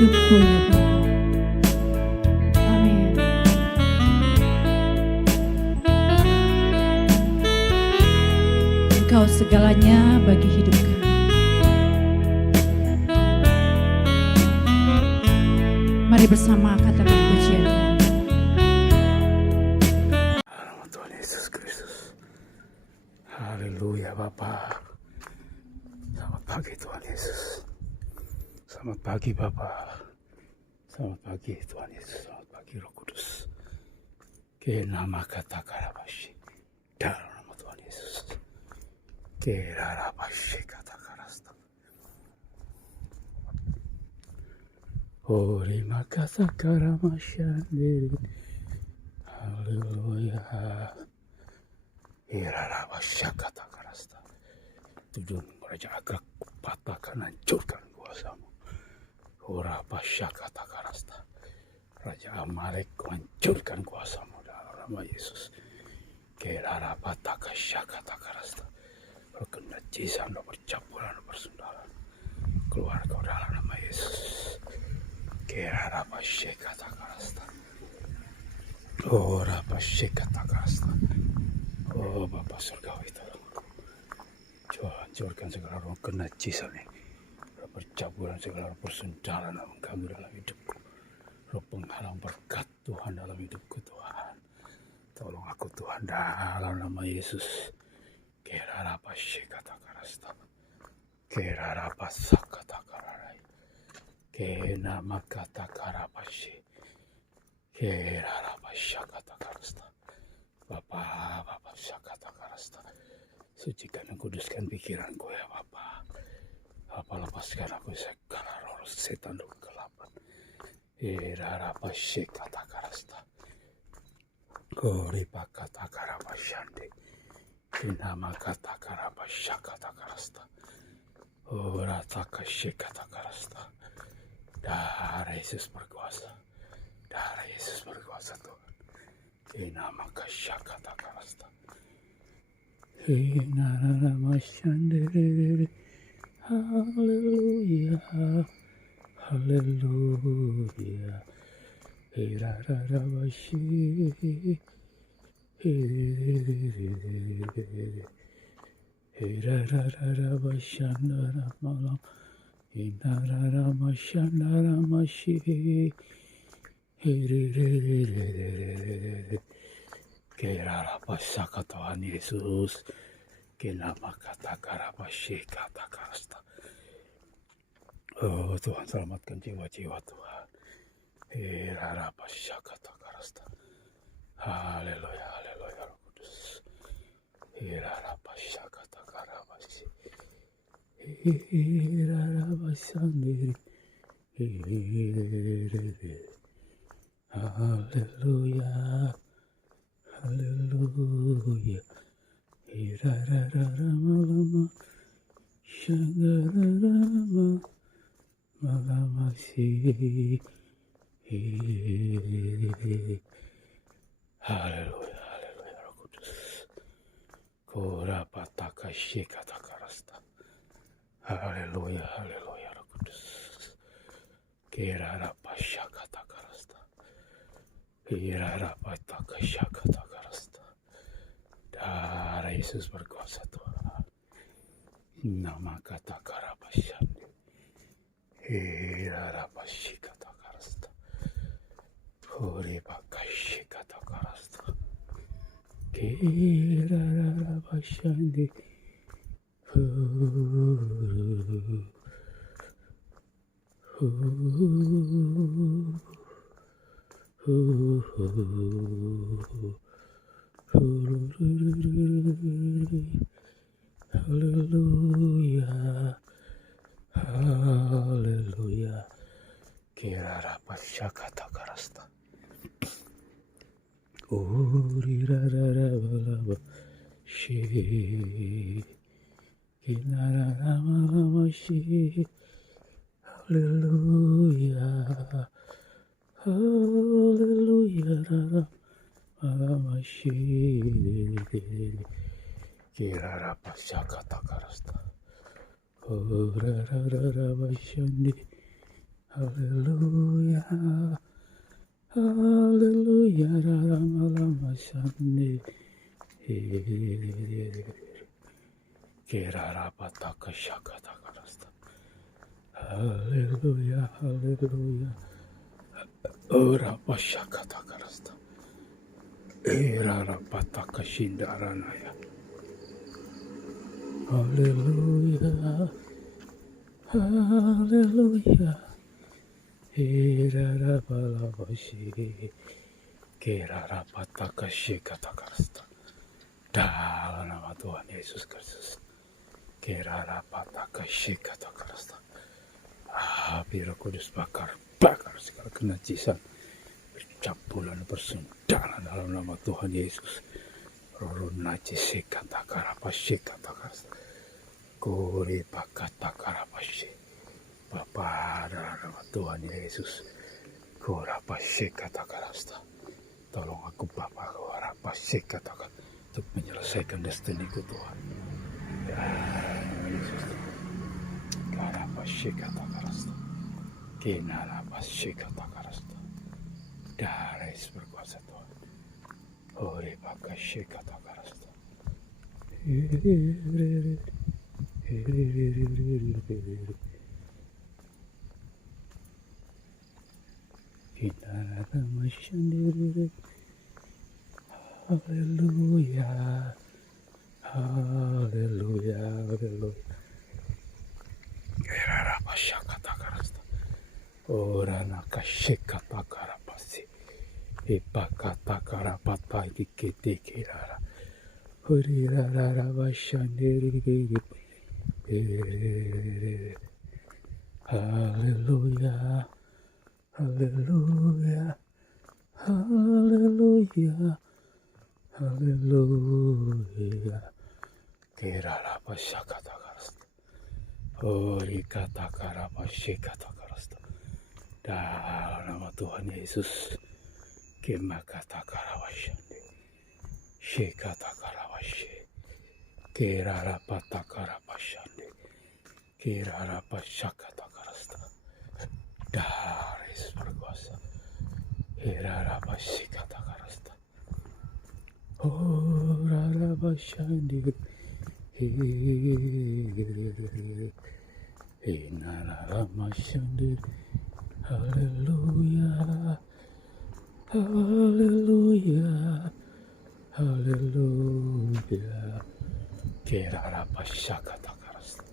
hidupku ya Bapa. Amin. Engkau segalanya bagi hidup kami. Mari bersama katakan pujian. Dalam Tuhan Yesus Kristus. Haleluya Bapa. Selamat pagi Tuhan Yesus. Selamat pagi Bapa. Selamat pagi Tuhan Yesus. Selamat pagi Roh Kudus. Kenama kata karabashi. Dalam nama Tuhan Yesus. Kerarabashi kata karasta. Orima kata karamashandiri. Haleluya. Kerarabashi kata karasta. Tujuan Raja Agak patahkan, hancurkan kuasamu. Orabasha kata karasta. Raja Amalek hancurkan kuasamu dalam nama Yesus. Kerarapataka kata karasta. Kenajisan dan percabulan dan persundaran keluar kau dalam nama Yesus. Kerarapasha kata karasta. Orabasha kata karasta. Oh Bapa Surgawi tolong. Hancurkan segala roh kenajisan ini, roh percabulan, segala roh persundaran dalam kami dalam hidupku, roh penghalang berkat Tuhan dalam hidupku Tuhan. Tolong aku Tuhan dalam nama Yesus. Kerarapasha kata karasta. Kerarapasa kata kararai. Kenama kata karapashi. Kerarapasha kata karasta. Bapa kata karasta. Sucikan dan kuduskan pikiranku ya Bapa. Bapa lepaskan aku segala roh setan dan kegelapan. Kerarapasha kata karasta. Koripa kata karapashande. Kinama kata karapasha kata karasta. Orataka kata karasta. Darah Yesus berkuasa. Darah Yesus berkuasa Tuhan. Kinama kasha kata karasta. Kinama shande. Haleluya. Haleluya. Hirararabashi. Hirararabashandara malam. Hinararamashandara mashi. Kerarapasaka Tuhan Yesus. Kenama kata karabashi kata karasta. Oh Tuhan, selamatkan jiwa-jiwa Tuhan. Kerarapasaka kata karasta. Haleluya, haleluya Roh Kudus. Hirarapasha kata karabashi. Hirarabashandiri. Haleluya, haleluya. Hirararamalama. Shangararama. Malamasi. Haleluya, haleluya Roh Kudus. Korapataka kata karasta. Haleluya, haleluya Roh Kudus. Kerarapasha kata karasta. Kerarapataka kata karasta. Darah Yesus berkuasa Tuhan. Nama kata karapashande. Kerarapasha kata karasta. Oribakashi kata karasta. Kerarapashande. Haleluya. Haleluya. Kerarapasha kata karasta. Orirararabalaba shi. Kinararamalamashi. Haleluya. Haleluya. Raramashi. Kerarapasha kata karasta. Orararabashandi. Haleluya, haleluya, lama-lama sandi. Kerarapataka shakatakarasta. Haleluya, haleluya. Orapa shakatakarasta. Erarapataka shindaranaya. Haleluya, haleluya. Erarapalabashi. Kerarapataka shikatakarasta. Dalam nama Tuhan Yesus Kristus. Kerarapataka shikatakarasta. Api Roh Kudus bakar segala kenajisan, percabulan, persendaran dalam nama Tuhan Yesus. Roh najis shikatakarasta. Kuri pakatakarapasi. Bapa dalam nama Tuhan Yesus. Kurapa shikatakarasta. Tolong aku Bapa, kurapa shikatakarasta. Untuk menyelesaikan destiniku Tuhan. Ya Yesus. Karapa shikatakarasta. Kinarapa shikatakarasta. Darah Yesus berkuasa Tuhan. Ori baka shikatakarasta. Kinarapa shandiri. Haleluya, haleluya, haleluya. Kerarapa shakatakarasta. Orana kashikatakarapasi. Ipakatakarapata ikikete kirara. Hurirararava shandiri. Haleluya, haleluya, haleluya. Haleluya. Kerarapa shakatakarasta. Ori katakarapa shikatakarasta. Dalam nama Tuhan Yesus. Kemakatakarawashande. Shikatakarawashe. Kerarapa takarapashande. Kerarapa shakatakarasta. Dalam Yesus berkuasa. Kerarapa shikatakarasta. Oh, Raraba Shandi, Narama Shandi, Hallelujah, Hallelujah, Hallelujah. Keraraba Shakatakarasta,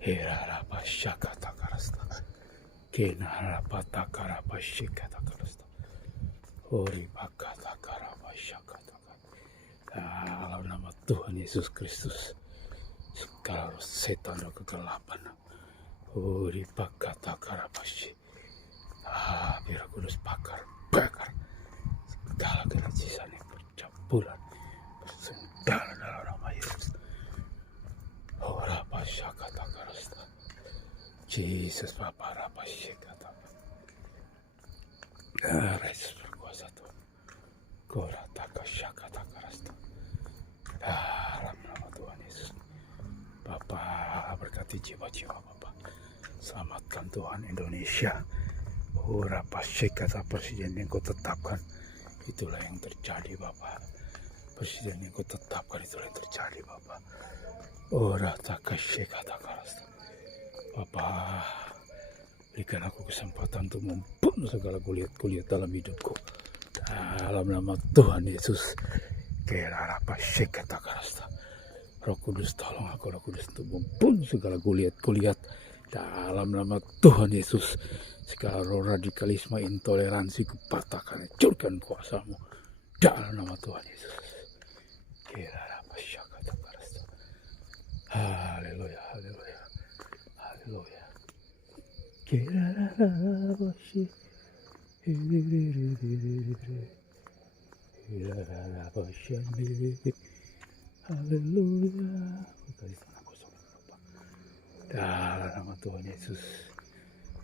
Heraraba Shakatakarasta, Kenaraba Takaraba Shikatakarasta. Ori bakata karaba shakata. Dalam nama Tuhan Yesus Kristus, segala setan dan kegelapan, ori bakata karabashi. Biar Kudus bakar segala kenajisan yang bercampuran, bersendaran dalam nama Yesus. Ora shakata karasta. Jesus Bapa rapa shakata. Yesus berkuasa Tuhan. Korataka shakata karasta. Dalam nama Tuhan Yesus. Bapa berkati jiwa-jiwa Bapa. Selamatkan Tuhan Indonesia. Urapa shakata presiden yang kau tetapkan. Itulah yang terjadi Bapa. Presiden yang kau tetapkan itulah yang terjadi Bapa. Urataka shakata karasta. Bapa, berikan aku kesempatan untuk membunuh segala kulihat dalam hidupku. Dalam nama Tuhan Yesus. Kerarapa shikatakarasta. Roh Kudus tolong aku Roh Kudus untuk membunuh segala kulihat dalam nama Tuhan Yesus. Segala roh radikalisme, intoleransi, kupatahkan, hancurkan kuasamu dalam nama Tuhan Yesus. Kerarapa shikatakarasta. Haleluya, haleluya, haleluya. Kerarapa shikatakarasta. Haleluya. Kasih tanah kosong ini Bapak. Dalam nama Tuhan Yesus.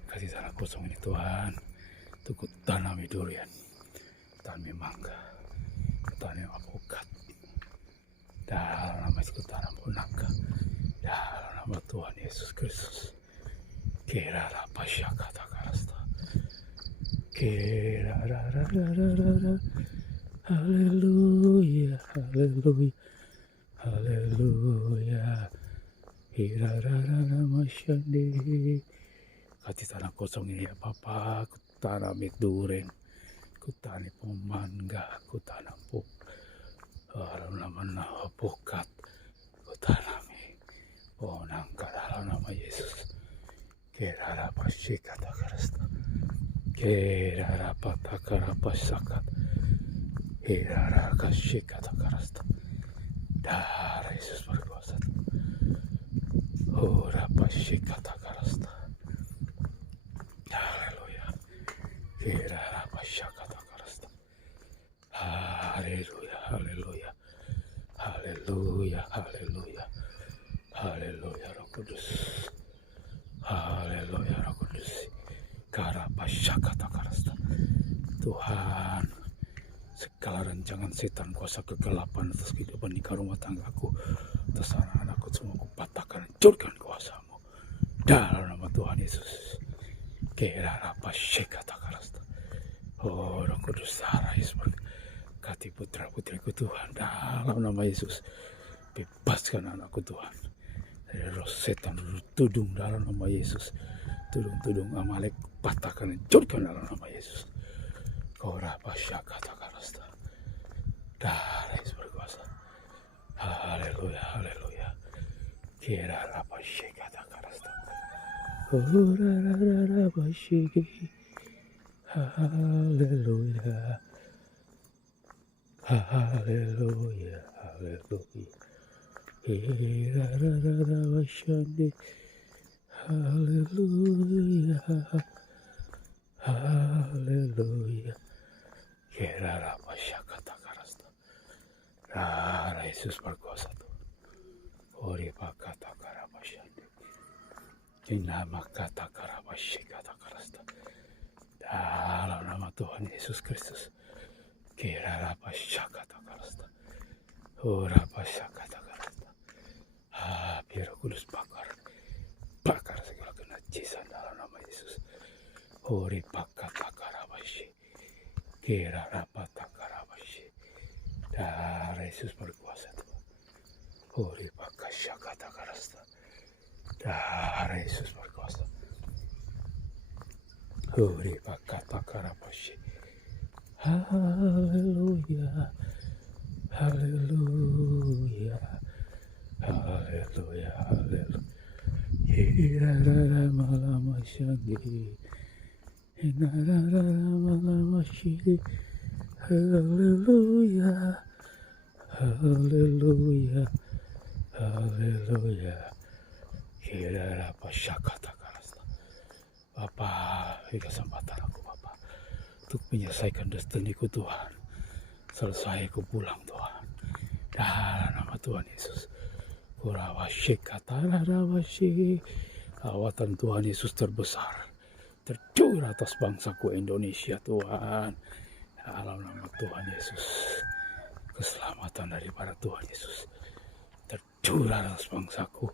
Kasih tanah kosong ini Tuhan. Untuk tanami durian, tanami mangga, tanami apokat. Dalam nama Yesus tanam nangka. Dalam nama Tuhan Yesus Kristus. Kerara Pashakata Karasta. Kerara. Haleluya, haleluya, haleluya. Hirarara masyandi. Kati tanah kosong ini ya Bapak, ku tanami duren, ku tani pemangga, ku tanam puk, nama pukat, ku tanami ponangka dalam nama Yesus. Kerara pasikata karasta, kerara patakara pasakat, kerara kasikata karasta. Darah Yesus berkuasa. Ora pasikata karasta. Haleluya. Kerara pasikata karasta. Haleluya, haleluya. Haleluya, haleluya. Haleluya Roh Kudus. Haleluya Roh Kudus. Karapashakata karasta. Tuhan, segala rancangan setan kuasa kegelapan atas kehidupan di rumah tanggaku, atas anak-anakku semua kupatahkan, hancurkan kuasamu dalam nama Tuhan Yesus. Karapashakata karasta. Oh Roh Kudus, darah Yesus berkati putra putriku Tuhan dalam nama Yesus. Bebaskan anakku Tuhan dari roh setan, roh tudung dalam nama Yesus. Tudung-tudung Amalek patahkan, hancurkan dalam nama Yesus. Korapashakata karasta. Darah Yesus berkuasa. Haleluya, haleluya. Kirarapashakata karasta. Korararapashiki. Haleluya. Haleluya, haleluya. Kirararapashandi. Haleluya, haleluya. Kirarapashakata karasta. Darah Yesus berkuasa Tuhan. Ori pakata karapashandi. Inama kata karapashikata karasta. Dalam nama Tuhan Yesus Kristus. Kirarapashakata karasta. Ora pashakata karasta. Biar Kudus bakar segala kenajisan dalam nama Yesus. Ori pakata karabashi. Kirarapata karabashi. Darah Yesus berkuasa Tuhan. Ori pakashakata karasta. Darah Yesus berkuasa. Ori pakata karabashi. Haleluya. Haleluya. Haleluya. Haleluya. Hirarara malama syangi. Hirarara malama syiri. Haleluya. Haleluya. Haleluya. Hirarara pasyakata karasta. Bapak, beri kesempatan aku Bapak untuk menyelesaikan destiniku Tuhan. Selesai aku pulang Tuhan. Dalam nama Tuhan Yesus. Kurawashikatararawashi. Lawatan Tuhan Yesus terbesar tercurah atas bangsaku Indonesia Tuhan. Dalam nama Tuhan Yesus. Keselamatan daripada Tuhan Yesus tercurah atas bangsaku.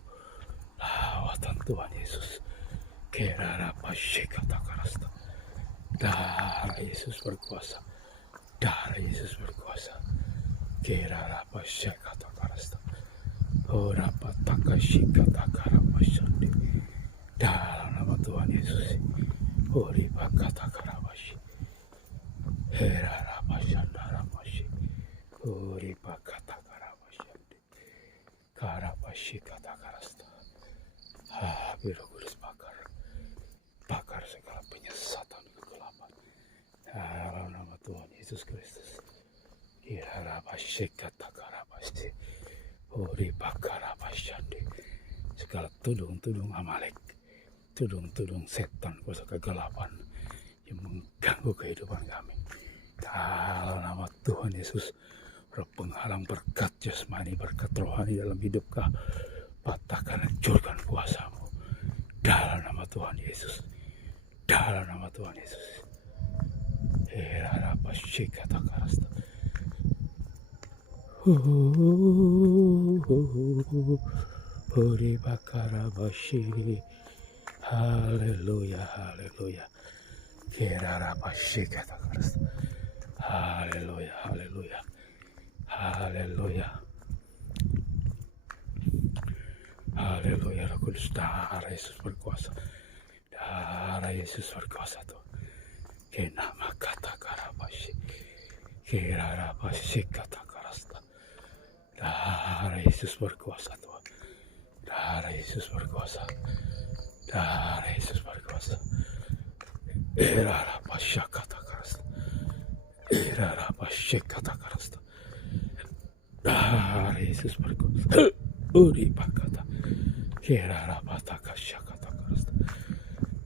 Lawatan Tuhan Yesus. Kerarapashikata karasta. Darah Yesus berkuasa. Darah Yesus berkuasa. Kerarapashikata karasta. Orapatakasikata karamashandi. Dalam nama Tuhan Yesus. Oripakata karabashi. Herarapashandaramashi. Oripakata karamashandi. Karapashikata karasta. Biru Kudus bakar segala penyesatan kegelapan dalam nama Tuhan Yesus Kristus. Hirarapashikata karabashi. Ori bakarapashandi. Segala tudung-tudung Amalek, tudung-tudung setan kuasa kegelapan yang mengganggu kehidupan kami, dalam nama Tuhan Yesus. Roh penghalang berkat jasmani, berkat rohani dalam hidup kau, patahkan, hancurkan kuasamu dalam nama Tuhan Yesus. Dalam nama Tuhan Yesus. Hirarapashikata karasta. Ori bakarabashi. Haleluya, haleluya. Kirarabashikatakras. Haleluya, haleluya. Haleluya. Haleluya, Roh Kudus, darah Yesus berkuasa. Darah Yesus berkuasa Tuhan. Kenama kata karabashi. Kirarabashikatakaras. Darah Yesus berkuasa Tuhan. Darah Yesus berkuasa. Darah Yesus berkuasa. Irarabashakatakaras. Irarabashikatakaras. Darah Yesus berkuasa. Uri pakata. Kirarabatakashakatakaras.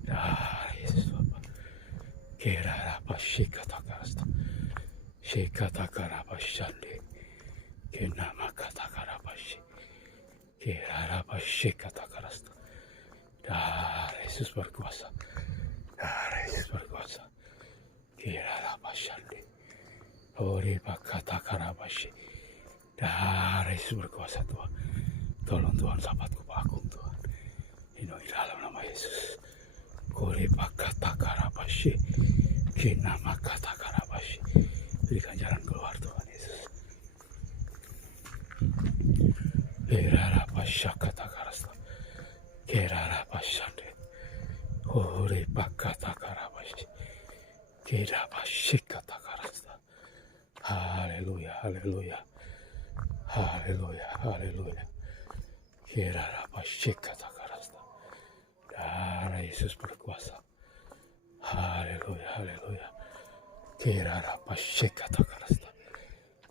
Darah Yesus berkuasa. Kirarabashikatakaras. Shikatakarabashande. Kinamakatakarabashi. Kirarabashikatakaras. Darah Yesus berkuasa. Darah Yesus berkuasa. Kirarabashande. Ori pakatakarabashik. Darah Yesus berkuasa Tuhan. Tolong Tuhan, sahabatku Agung Tuhan. Ini dalam nama Yesus. Ori pakatakarabashik. Kinamakatakarabashi. Berikan jalan keluar Tuhan Yesus. Kirarabashakatakaras. Kirarabashande. Ori pakatakarabashik. Kirabashikatakaras. Haleluya, haleluya. Haleluya, haleluya. Kirarabashikatakaras. Darah Yesus berkuasa. Haleluya, haleluya. Kirarabashikatakaras.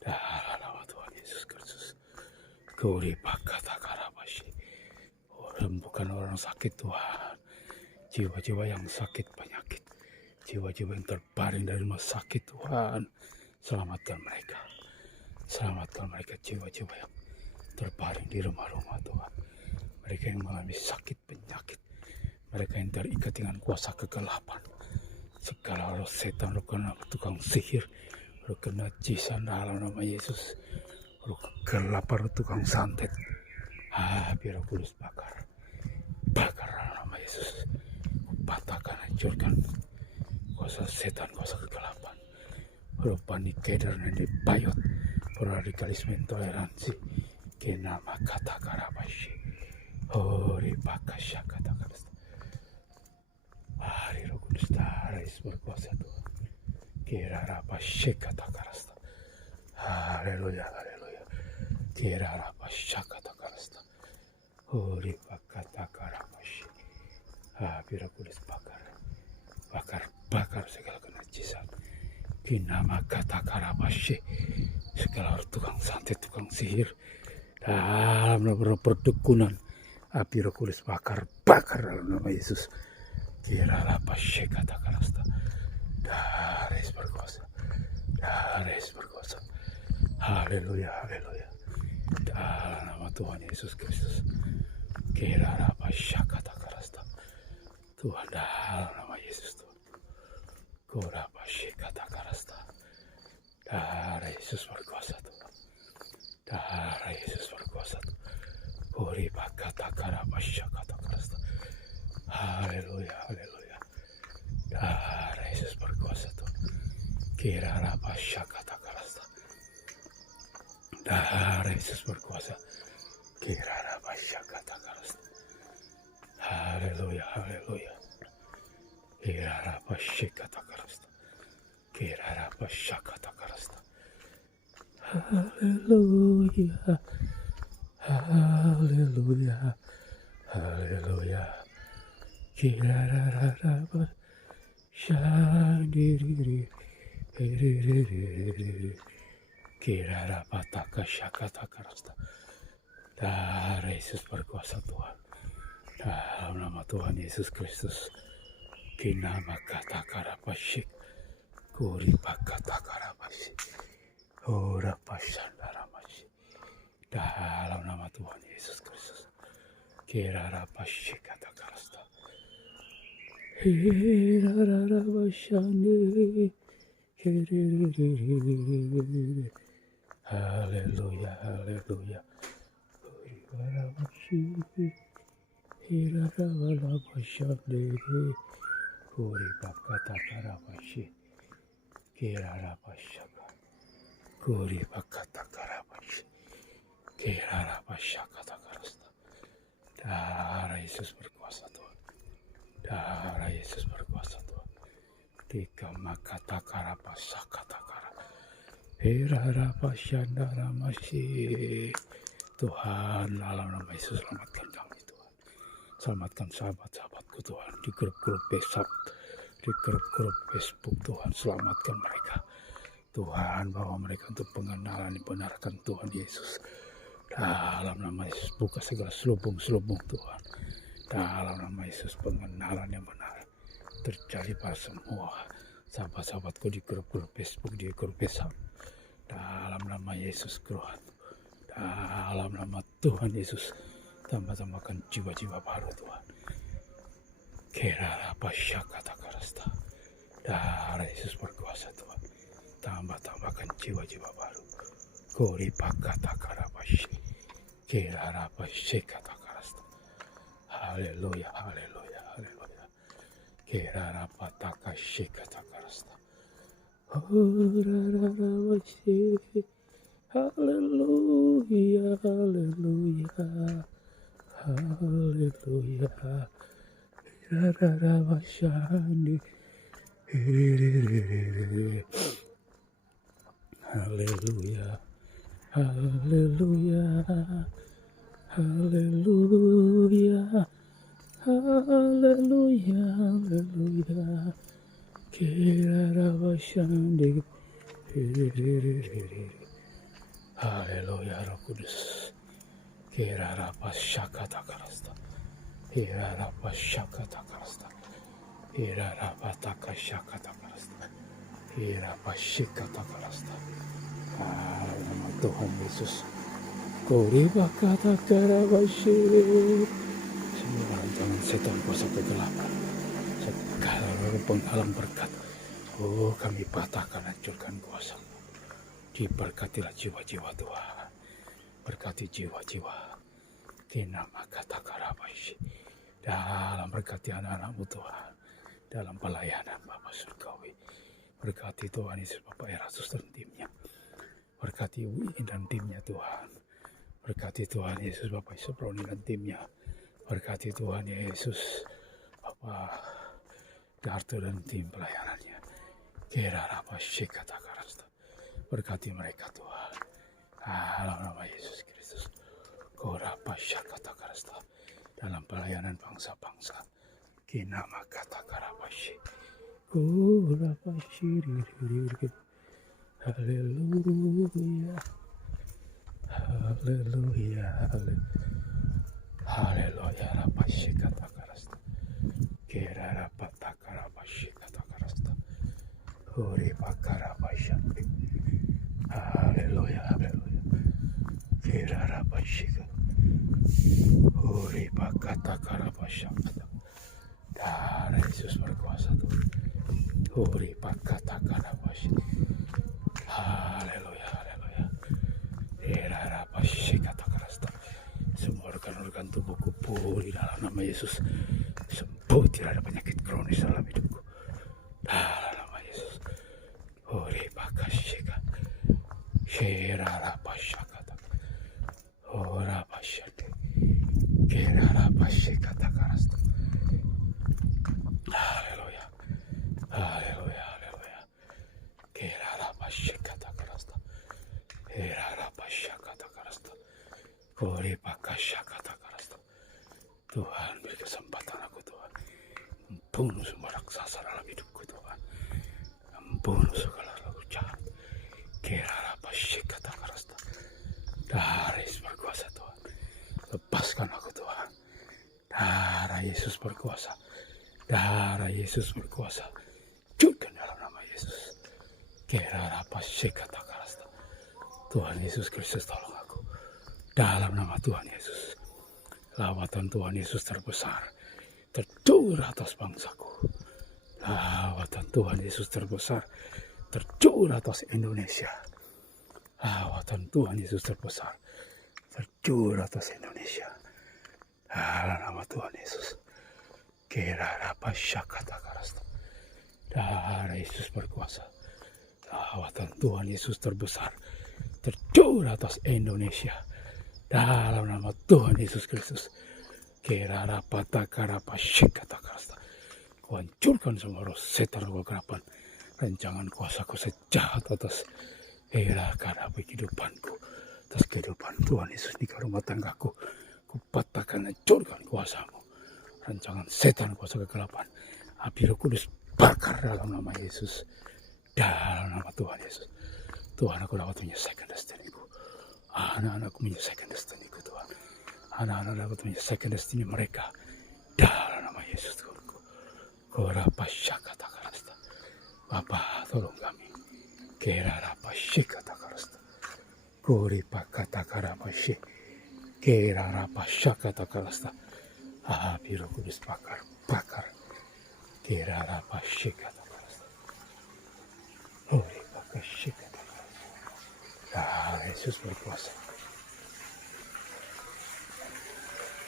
Darah nama Tuhan Yesus Kristus. Kuripakatakarabashi. Rembukan orang sakit Tuhan. Jiwa-jiwa yang sakit penyakit. Jiwa-jiwa yang terbaring dari rumah sakit Tuhan. Selamatkan mereka. Selamatkan mereka, jiwa-jiwa yang terbaring di rumah-rumah Tuhan. Mereka yang mengalami sakit penyakit. Mereka yang terikat dengan kuasa kegelapan. Segala roh setan, roh tukang sihir, roh kenajisan dalam nama Yesus. Roh kegelapan, roh tukang santet. Biar Roh Kudus bakar. Bakar dalam nama Yesus. Patahkan, hancurkan kuasa setan, kuasa kegelapan. Roh panik, keder, dan dibayot. Radikalisme, intoleransi. Kenama kata karabashi. Ori bakasya kata karas. Hari Roh Kudus, darah Yesus berkuasa Tuhan. Kirarabashi kata karas. Haleluya, haleluya. Kirarabasya kata karas. Ori bakata karabashi. Roh Kudus bakar. Bakar, bakar segala kenajisan. Kinama kata karabashi. Segala tukang santet, tukang sihir, dalam nama perdukunan, api Roh Kudus bakar, bakar dalam nama Yesus. Kirarabashi kata karasta. Darah Yesus berkuasa. Darah Yesus berkuasa. Haleluya, haleluya. Dalam nama Tuhan Yesus Kristus. Kirarabashi kata karasta. Tuhan, dalam nama Yesus Tuhan. Kurabashi kata karasta. Darah Yesus berkuasa Tuhan. Darah Yesus berkuasa Tuhan. Uri bakata karabasya kata karasta. Haleluya, haleluya. Darah Yesus berkuasa Tuhan. Kirarabasya kata karasta. Darah Yesus berkuasa. Kirarabasya kata karasta. Haleluya, haleluya. Kirarabasya kata karasta. Kirarabasya kata karasta. Haleluya, haleluya, haleluya. Kirarabasya diri, kirarabatakasya kata karasta. Darah Yesus berkuasa Tuhan. Dalam nama Tuhan Yesus Kristus. Kinama kata karabashik. Kuri pakata karabashi. Ora pashandaramashi. Dalam nama Tuhan Yesus Kristus. Kirarabashi kata karasta. Hirarabashane. Haleluya, haleluya. Kirarabashi. Hirarabalabashande. Kori Bakatakarabashe. Kirarabashaka. Kori Bakatakarabashi. Kirarabashakatakarasta. Darah Yesus berkuasa Tuhan. Darah Yesus berkuasa Tuhan. Tika Makatakarabashakatakara. Hirarabashandaramasi. Tuhan, dalam nama Yesus selamatkan kami Tuhan. Selamatkan sahabat-sahabatku Tuhan. Di grup-grup WhatsApp, di grup-grup Facebook Tuhan. Selamatkan mereka. Tuhan, bawa mereka untuk pengenalan dibenarkan Tuhan Yesus. Dalam nama Yesus buka segala selubung-selubung Tuhan. Dalam nama Yesus pengenalan yang benar terjadi pada semua sahabat-sahabatku di grup-grup Facebook, di grup WhatsApp. Dalam nama Yesus Tuhan. Dalam nama Tuhan Yesus, tambah-tambahkan jiwa-jiwa baru Tuhan. Kirarabashakatakarasta. Darah Yesus berkuasa Tuhan. Tambah-tambahkan jiwa-jiwa baru. Koripakatakarabashe. Kirarabashakatakarasta. Haleluya, haleluya, haleluya. Kirarapatakashikatakarasta. Orararabashe. Haleluya, haleluya, haleluya. Rararabashande. Haleluya, haleluya, haleluya, haleluya, haleluya. Kirarabashande. Haleluya Roh Kudus. Kirarabashakatakarasta. Kirarabashakatakarasta. Kirarabatakashakatakarasta. Kirabashikatakarasta. Nama Tuhan Yesus. Koribakatakarabashe. Semua rancangan setan kuasa kegelapan, segala roh penghalang berkat, oh kami patahkan, hancurkan kuasa. Diberkatilah jiwa-jiwa Tuhan. Berkati jiwa-jiwa. Kinama kata karabashi. Dalam berkati anak-anakmu Tuhan. Dalam pelayanan Bapa Surgawi. Berkati Tuhan Yesus Bapak Erasus dan timnya. Berkati Win dan timnya Tuhan. Berkati Tuhan Yesus Bapak Soproni dan timnya. Berkati Tuhan Yesus Bapak Darto dan tim pelayanannya. Kira apa sih kata karasta. Berkati mereka Tuhan. Dalam nama Yesus Kristus. Korapa syakata karasta. Dalam pelayanan bangsa-bangsa. Kinama kata karabashi. Korapa syiri. Haleluya. Haleluya. Haleluya. Rapashi kata karasta. Kira rapata karabashi kata karasta. Hori pakarabashi. Haleluya, haleluya. Kirarabashika. Hori pakata karabashaka. Darah Yesus berkuasa Tuhan. Hori pakata karabashi. Haleluya, haleluya. Kirarabashika takarasta. Semua organ-organ tubuhku pulih dalam nama Yesus. Sembuh, tidak ada penyakit kronis dalam hidupku. Dalam nama Yesus. Hori pakashika. Kirarabashakata. Orabashate. Kirarabashikata karasta. Haleluya. Haleluya. Haleluya. Kirarabashikata karasta. Kirarabashakata karasta. Koripakashakata karasta. Tuhan beri kesempatan aku Tuhan. Membunuh semua raksasa dalam hidupku Tuhan. Membunuh segala roh jahat. Kirarabashikata karasta. Darah Yesus berkuasa Tuhan. Lepaskan aku Tuhan. Darah Yesus berkuasa. Darah Yesus berkuasa. Juga dalam nama Yesus. Kirarabashikata karasta. Tuhan Yesus Kristus tolong aku. Dalam nama Tuhan Yesus. Lawatan Tuhan Yesus terbesar. Tercurah atas bangsaku. Lawatan Tuhan Yesus terbesar. Tercurah atas Indonesia. Lawatan Tuhan Yesus terbesar. Tercurah atas Indonesia. Dalam nama Tuhan Yesus. Kirarapasyakatakarasta. Darah Yesus berkuasa. Lawatan Tuhan Yesus terbesar tercurah atas Indonesia. Dalam nama Tuhan Yesus Kristus. Kirarapatakarapashikatakarasta. Hancurkan semua roh setan kegelapan, rancangan kuasa-kuasa jahat atas kehidupanku, atas kehidupan Tuhan Yesus di rumah tanggaku. Kupatahkan, hancurkan kuasamu, rancangan setan kuasa kegelapan. Api Roh Kudus bakar dalam nama Yesus, dalam nama Tuhan Yesus. Tuhan, aku dapat menyelesaikan destiniku. Anak-anakku menyelesaikan destiniku, Tuhan. Anak-anak dapat menyelesaikan destini mereka dalam nama Yesus, Tuhanku. Korapashakatakarasta. Bapa, tolong kami. Kerarapashikatakarasta. Koripakatakarapashik. Kerarapashakatakarasta. Api Roh Kudus bakar. Kerarapashikatakarasta. Koripakashikatakarasta. Yesus berkuasa.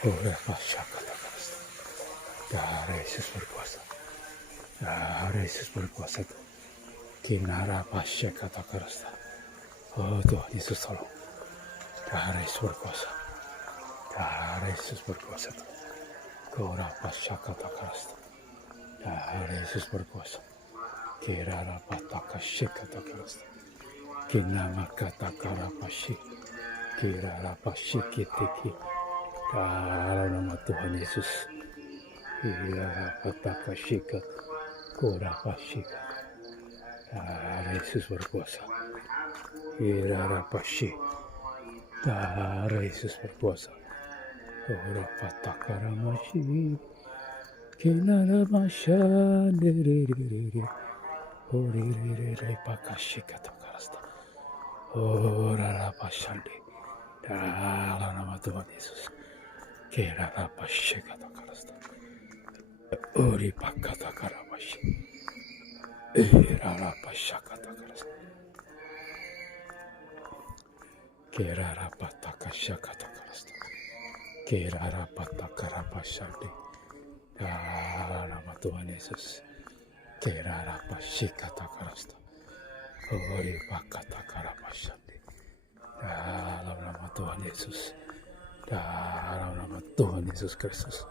Korapashakatakarasta. Yesus berkuasa. Yesus berkuasa. Kinarapashakatakarasta. Oh Tuhan Yesus tolong. Yesus berkuasa. Yesus berkuasa. Korapashakatakarasta. Yesus berkuasa. Kirarapatakasyakatakarasta. Kinamakatakaarapashi. Kirarapashikitiki. Dalam nama Tuhan Yesus. Kirarapatakashikat. Korapashikat. Yesus berkuasa. Kirarapashi. Yesus berkuasa. Korapatakaramashi. Kinaramashandiriri. Oririri pakashikatakarasta. Orarapashandi. Dalam nama Tuhan Yesus. Kirarapashikatakarasta. Oripakatakaramashi. Irarapashakatakarasta. Kirarapatakashakatakarasta. Kirarapatakarapashandi. Dalam nama Tuhan Yesus. Kirarapashikatakarasta. Oripakatakarapashandi. Dalam nama Tuhan Yesus. Dalam nama Tuhan Yesus Kristus.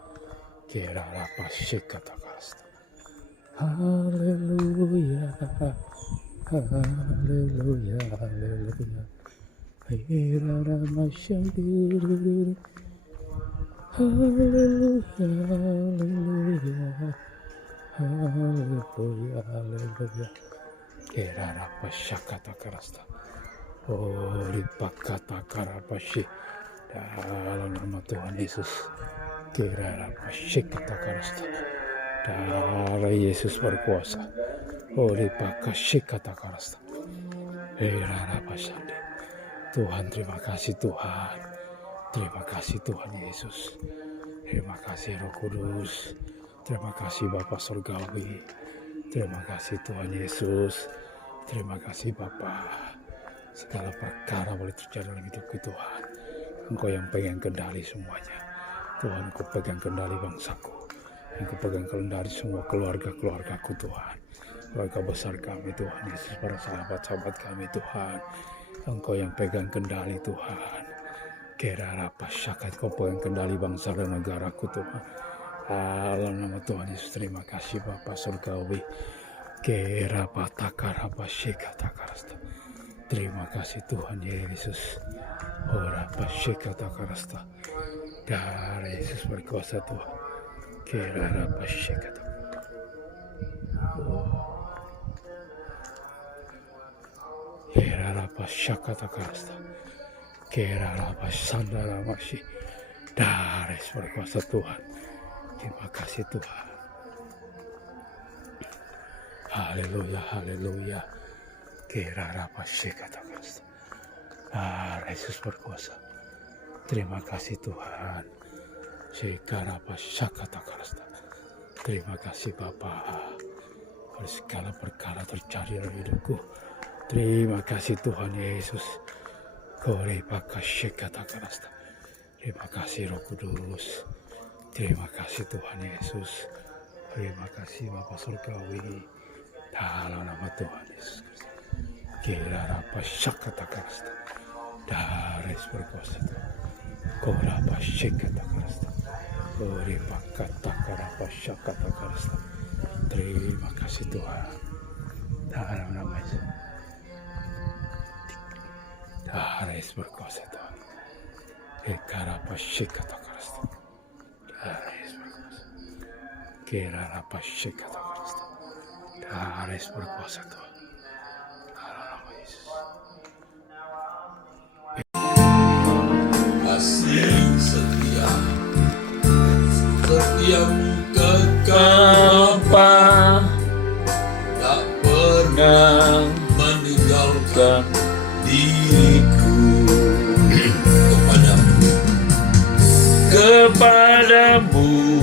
Kirarapashikatakarasta. Haleluya. Haleluya. Haleluya. Kiraramashandiri. Haleluya. Haleluya. Haleluya. Haleluya. Kirarapashakatakarasta. Oripakatakarapashik. Dalam nama Tuhan Yesus. Kirarapashikatakarasta. Darah Yesus berkuasa. Oripakashikatakarasta. Kirarapashandi. Tuhan, terima kasih Tuhan. Terima kasih Tuhan Yesus. Terima kasih Roh Kudus. Terima kasih Bapa Surgawi. Terima kasih Tuhan Yesus. Terima kasih Bapa. Segala perkara boleh terjadi dalam hidupku Tuhan. Engkau yang pegang kendali semuanya. Tuhan, Engkau pegang kendali bangsaku. Engkau pegang kendali semua keluarga-keluargaku Tuhan. Keluarga besar kami Tuhan Yesus. Para sahabat-sahabat kami Tuhan. Engkau yang pegang kendali Tuhan. Kirarapasyakat, Engkau pegang kendali bangsa dan negaraku Tuhan. Dalam nama Tuhan Yesus, terima kasih Bapa Surgawi. Kirapatakarapashikatakarasta. Terima kasih Tuhan Yesus. Orapashikatakarasta. Darah Yesus berkuasa Tuhan. Kirarapashikatakarasta. Kirarapashakatakarasta. Kirarapashandaramashi. Darah Yesus berkuasa Tuhan. Terima kasih Tuhan. Haleluya, haleluya. Kirarapashikatakarasta. Yesus berkuasa. Terima kasih Tuhan. Shikarapashakatakarasta. Terima kasih Bapa. Oleh segala perkara terjadi dalam hidupku. Terima kasih Tuhan Yesus. Koripakashikatakarasta. Terima kasih Roh Kudus. Terima kasih Tuhan Yesus. Terima kasih Bapa Surgawi. Dalam nama Tuhan Yesus. Kira apa syakata karasta. Dares berkuasa Tuhan. Kora apa syakata karasta. Kori pakata karapa syakata karasta. Terima kasih Tuhan. Dalam nama Yesus. Dares berkuasa Tuhan. Karapa syakata karasta. Dares berkuasa. Kira apa syakata karasta. Dares berkuasa Tuhan. Dalam nama Yesus. Kasih setia, setiamu kekal, tak pernah meninggalkan diriku. Kepadamu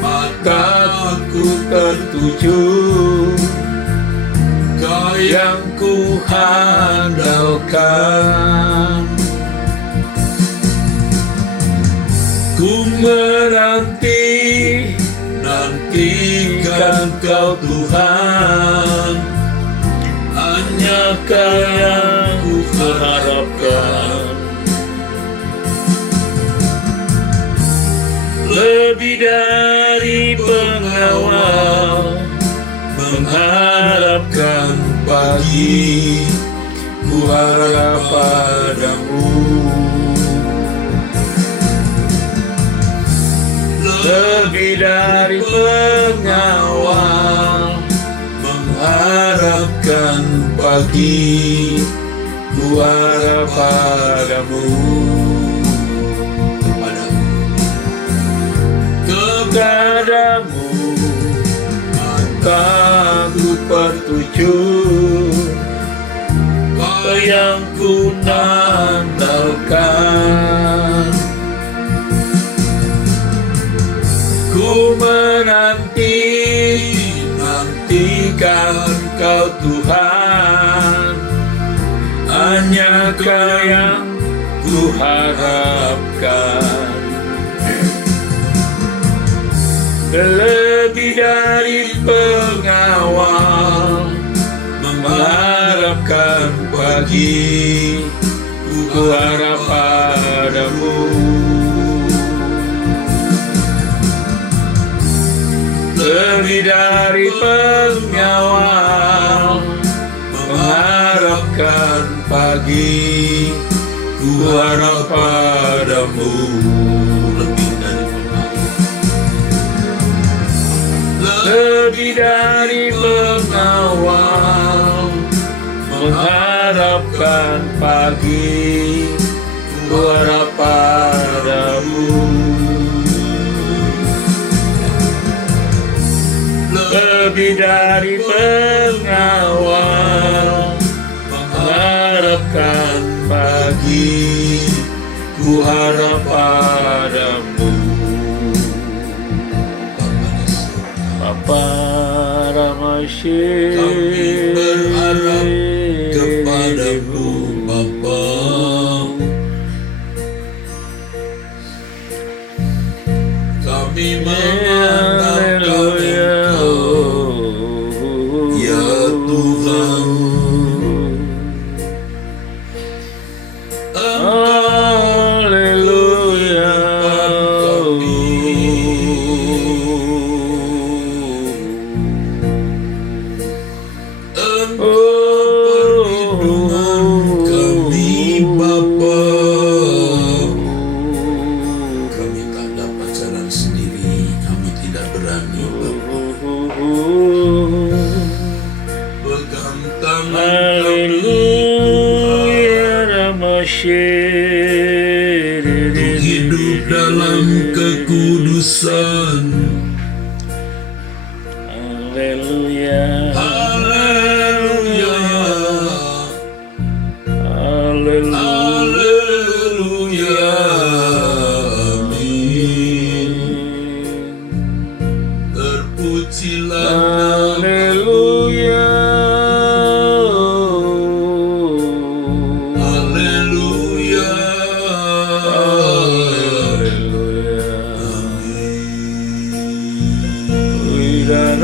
mataku tertuju, Kau yang ku handalkan. Ku nantikan Kau Tuhan, hanya Kau yang ku harapkan. Lebih dari pengawal, mengharapkan pagi, ku harap padamu. Lebih dari pengawal, mengharapkan pagi, ku harap padamu. Kepadamu mataku tertuju, Kau yang ku andalkan. Ku nantikan Kau Tuhan, hanya Kau yang ku harapkan. Lebih dari pengawal, mengharapkan pagi, ku harap padamu. Lebih dari pengawal, mengharapkan pagi, ku harap padamu. Lebih dari pengawal, mengharapkan pagi, ku harap padamu. Lebih dari pengawal, mengharapkan pagi, ku harap padamu. Bapa Ramasya, kami berharap kepadamu Bapa. Kami mengandalkan Engkau, ya Tuhan. Haleluya. Hidup dalam kekudusan. Haleluya. Haleluya. Haleluya. Amin. Terpujilah haleluya. Haleluya. Haleluya. Amin. Yang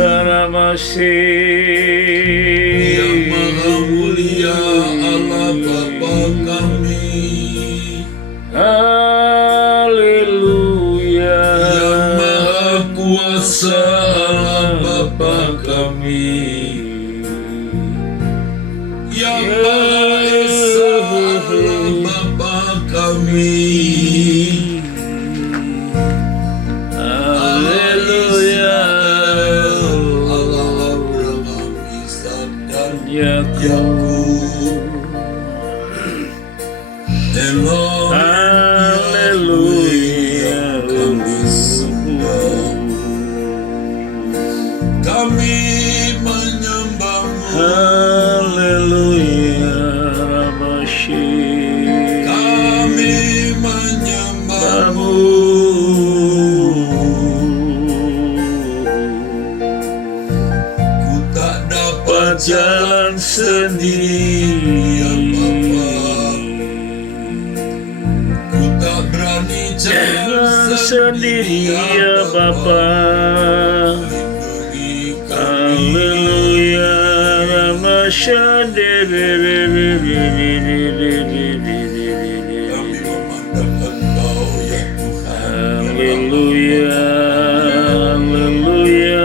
Maha Mulia Allah Bapa kami, Haleluya. Yang Maha Kuasa Allah Bapa kami, Yang Maha Esa Allah Bapa kami. Haleluya. Allah Abraham, Ishak dan Yakub. Elohim, Haleluya. kami sembah, kami menyembahmu, Haleluya. Ramasyi. kami menyembahmu. Ku tak dapat Jalan sendiri, ya Bapa, ku tak berani jalan sendiri ya Bapa. Lindungi kami, Haleluya. Ramasya. kami memandang Engkau ya Tuhan. Haleluya. Haleluya.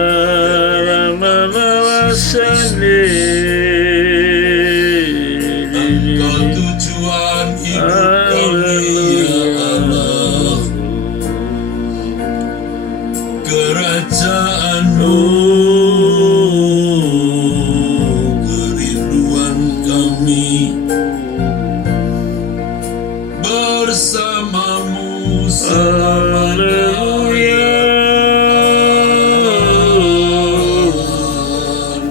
Engkau tujuan hidup kami ya Allah. Kerajaanmu, kerinduan kami, bersamamu selamanya ya Tuhan.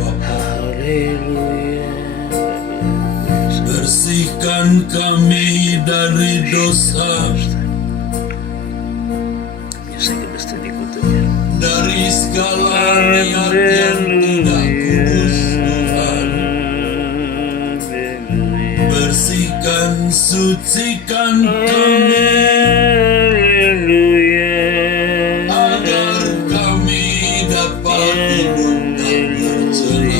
Bapa, bersihkan kami dari dosa, dari segala niat yang tidak kudus Tuhan. Bersihkan, sucikan kami, agar kami dapat hidup dan berjalan,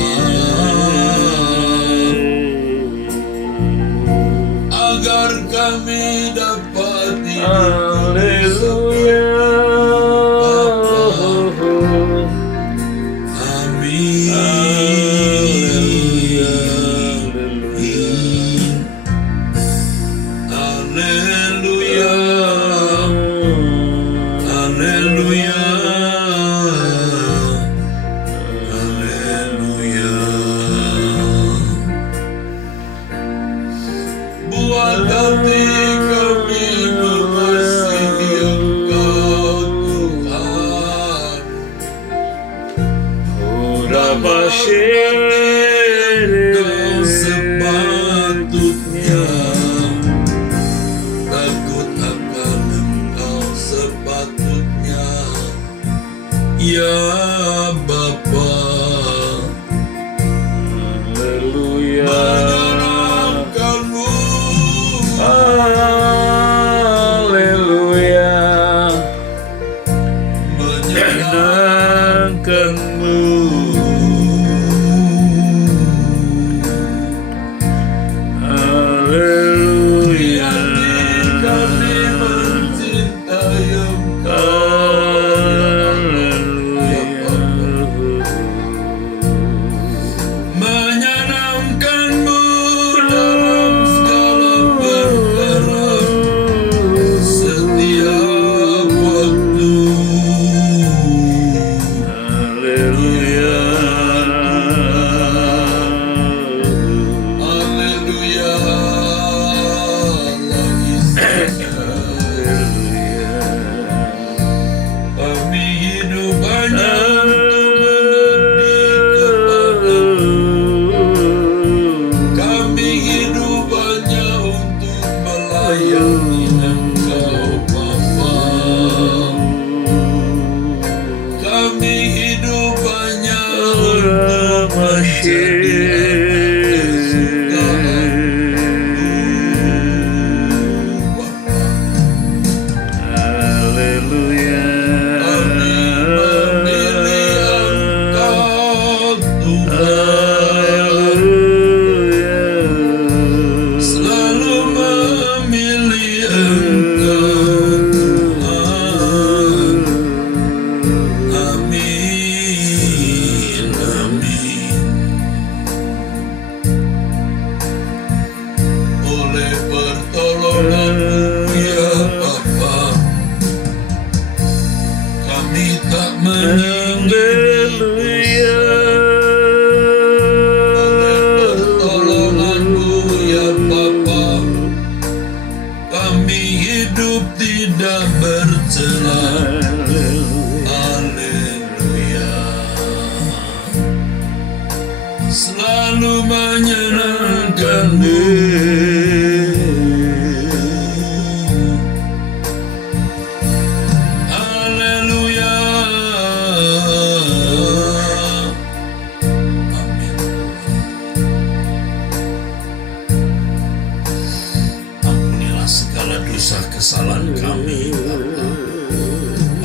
agar kami dapat hidup Haleluya. Amin. Haleluya. Haleluya. Haleluya. Buat hati kami mengasihi Engkau Tuhan. Engkau sepatutnya, takut akan Engkau sepatutnya, ya Bapa. Haleluya. Menyenangkanmu, Haleluya. menyenangkanmu. Haleluya. Kami mencintai Engkau. Menyenangkanmu dalam segala perkara. pertolongan-Mu ya Bapa. Kami tak meninggalkan pertolongan-Mu ya Bapa. Kami hidup tidak bercelah. Haleluya. Selalu menyenangkan-Mu. Haleluya. Amin. Ampunilah segala dosa kesalahan kami, Bapa.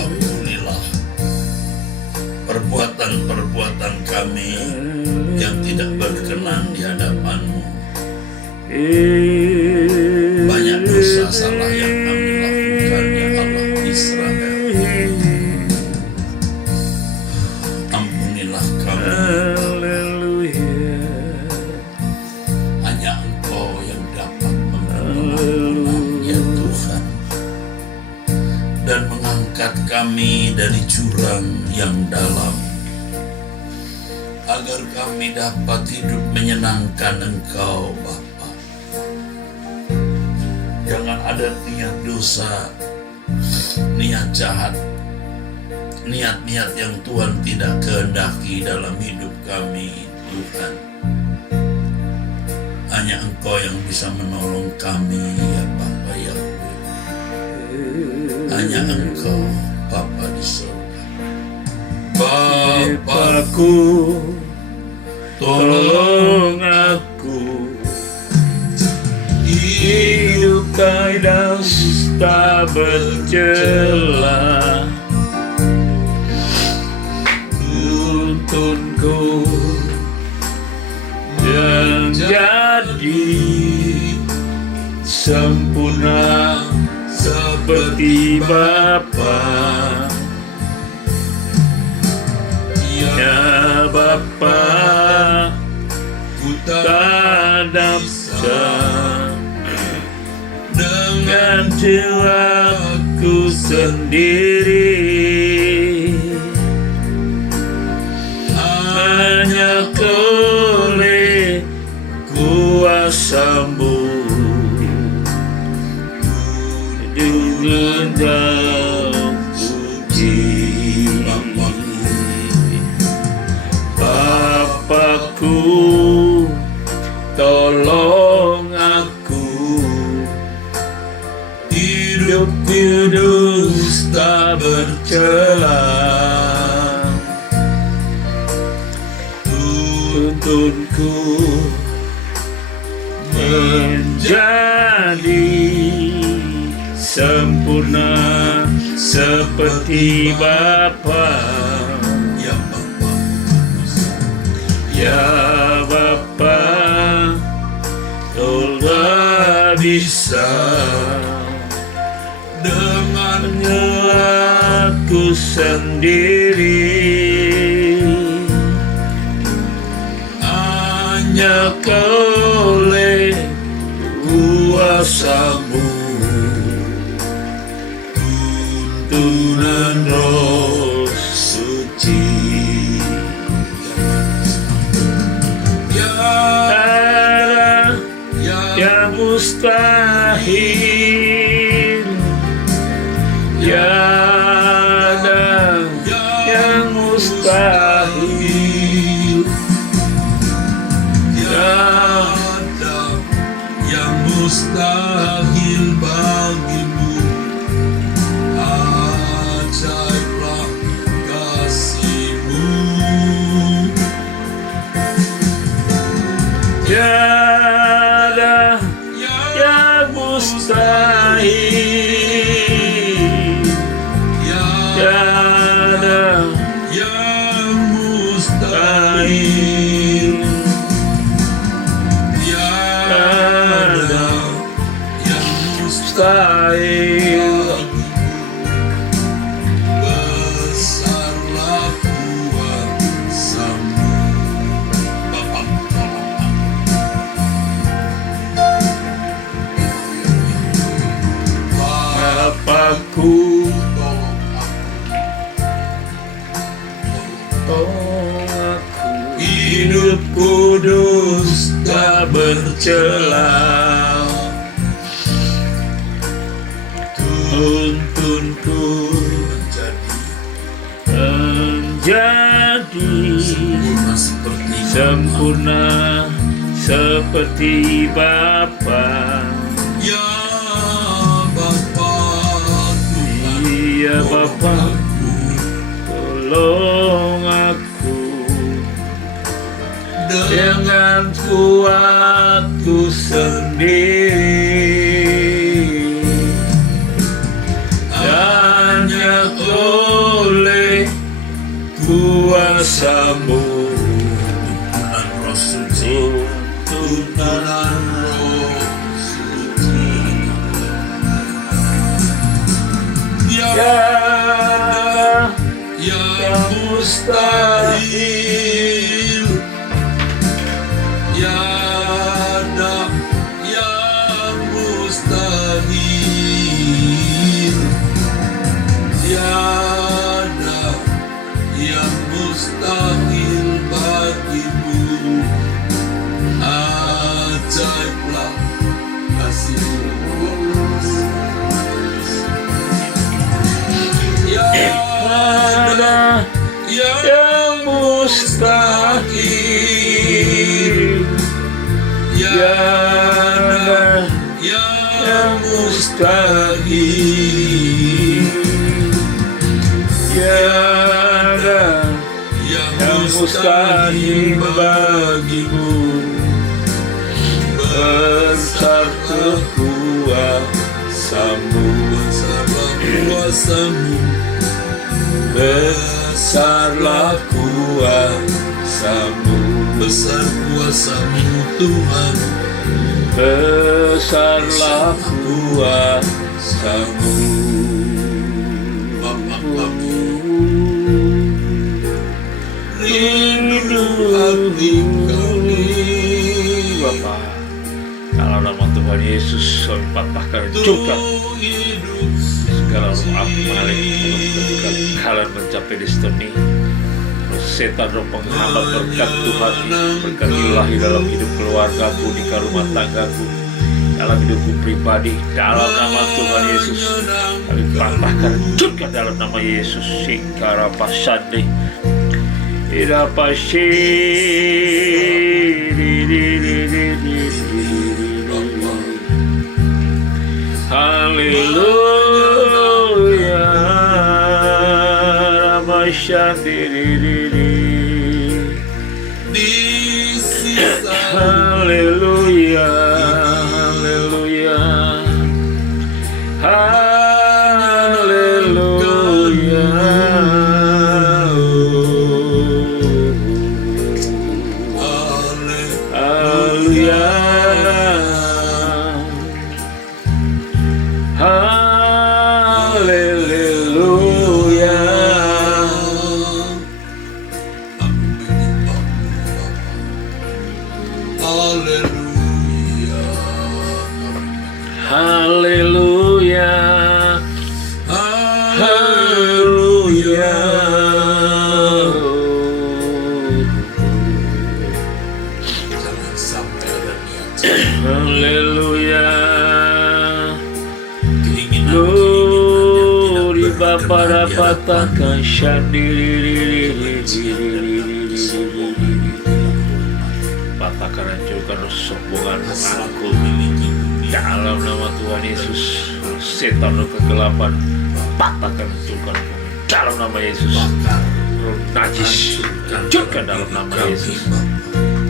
Ampunilah perbuatan-perbuatan kami yang tidak berkenan di hadapan-Mu. Banyak dosa salah yang kami lakukan, ya Allah Israel. Ampunilah kami. Hanya Engkau yang dapat mengampunkan, ya Tuhan, dan mengangkat kami dari jurang yang dalam, agar kami dapat hidup menyenangkan Engkau, Bapa. Jangan ada niat dosa, niat jahat, niat-niat yang Tuhan tidak kehendaki dalam hidup kami, Tuhan. Hanya Engkau yang bisa menolong kami, ya Bapa Yahweh. Hanya Engkau, Bapa di surga. Bapakku, tolong aku hidup dan tak bercela. Tuntunku menjadi sempurna seperti Bapa. Ya Bapa, ku tak dapat dengan jiwaku sendiri, hanya oleh kuasa-Mu dengan dalam puji. Bapakku, tolong aku hidup kudus tak bercela. Tuntunku menjadi sempurna seperti Bapa. Ya Bapa, ya Bapa, Kau tak bisa dengannya aku sendiri, hanya Kau oleh kuasa-Mu, tuntunan Roh Suci. Yang mustahil, tiada yang mustahil, tiada yang mustahil bagi-Mu. Ajaiblah kasih-Mu. Tiada yang mustahil, tiada yang mustahil, tiada yang mustahil. Besarlah kuasa-Mu. Bapa, tolong kami. Bapakku, hidup kudus tak bercela, tuntunku menjadi sempurna seperti Bapa. Ya Bapakku, iya Bapakku, tolong aku dengan kuatku sendiri, hanya oleh kuasa-Mu, tuntunan Roh Suci, tuntunan Roh Suci. Yang mustahil, tiada yang mustahil, tiada yang mustahil bagimu. Ajaiblah kasih-Mu. Tiada yang mustahil, tiada yang mustahil, tiada yang mustahil bagimu. Besar kuasa-Mu, besarlah kuasa-Mu, besar kuasa-Mu Tuhan, besarlah kuasa-Mu. Rindu hati kami Bapa, dalam nama Tuhan Yesus kami patahkan juga segala roh api maling ketika kalian mencapai destiny. Roh setan, roh penghambat, berkat Tuhan berkat ilahi dalam hidup keluargaku, di rumah tanggaku, dalam hidupku pribadi, dalam nama Tuhan Yesus kami patahkan juga dalam nama Yesus. Singkara pasande ira pasi. Haleluya, Ramashandiri, haleluya, haleluya, haleluya, haleluya. Haleluya. Haleluya. Haleluya. Jangan sampai ada niat. Haleluya. Glory Bapa rapatakan shandiri, patahkan hancurkan kesombongan aku dalam nama Tuhan Yesus. Setan roh kegelapan patahkan hancurkan dalam nama Yesus. Roh najis hancurkan dalam nama Yesus.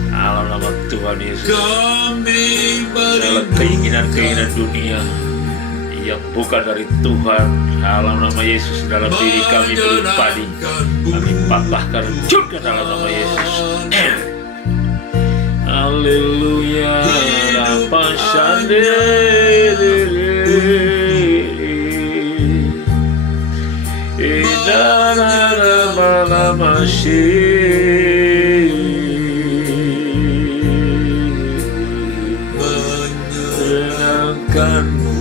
Dalam nama Tuhan Yesus. Segala keinginan dunia yang bukan dari Tuhan, dalam nama Yesus, dalam diri kami pribadi, kami patahkan juga dalam nama Yesus. Haleluya, Rapa Shandiri, Idana Malamashi, menyenangkanmu.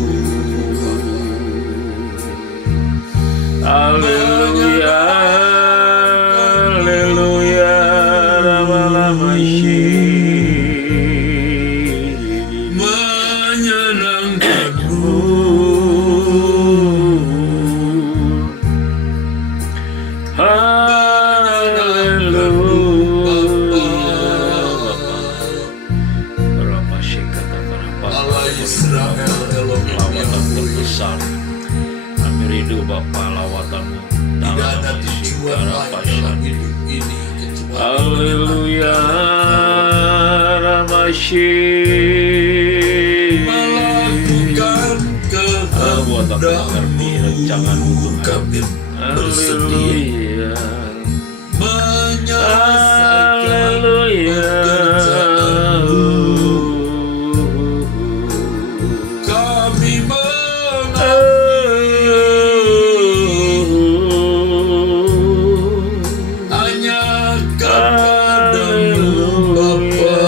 Haleluya, haleluya, lama-lama menyenangkanmu. Allah Israel Elohim yang terbesar. Kami rindu Bapa lawatanmu. tidak ada tujuan lain dalam hidup ini kecuali Haleluya, melakukan kehendakmu. Kami bersedia menyelesaikan pekerjaanmu. Kami hanya kepadamu Bapa.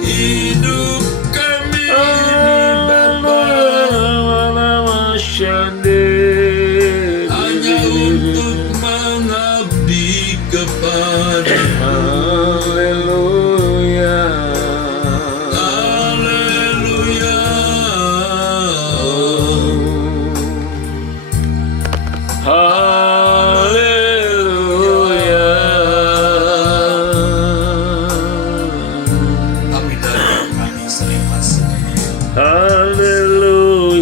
Hidup kami ini Bapa hanya untuk mengabdi kepada-Mu. Haleluya, Haleluya. haleluya. Tapi dari kami sering masuk Haleluya.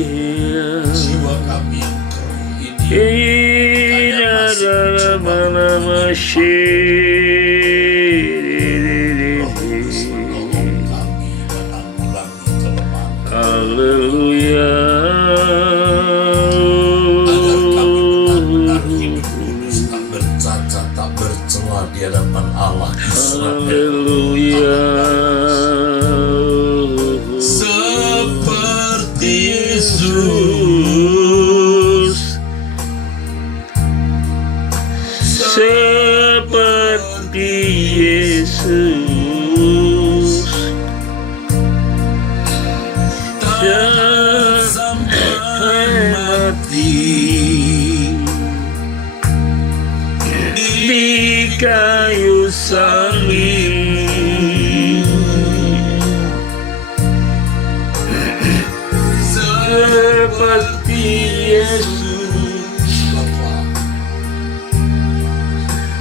jiwa kami yang keruh ini Ini adalah malam Roh Kudus menolong kami menanggulangi kelemahan Haleluya. agar kami benar-benar hidup kudus, tak bercacat, tak bercela di hadapan Allah Israel. Haleluya. Seperti Yesus, Seperti Yesus, tak sampai mati di kayu salib. Seperti Yesus,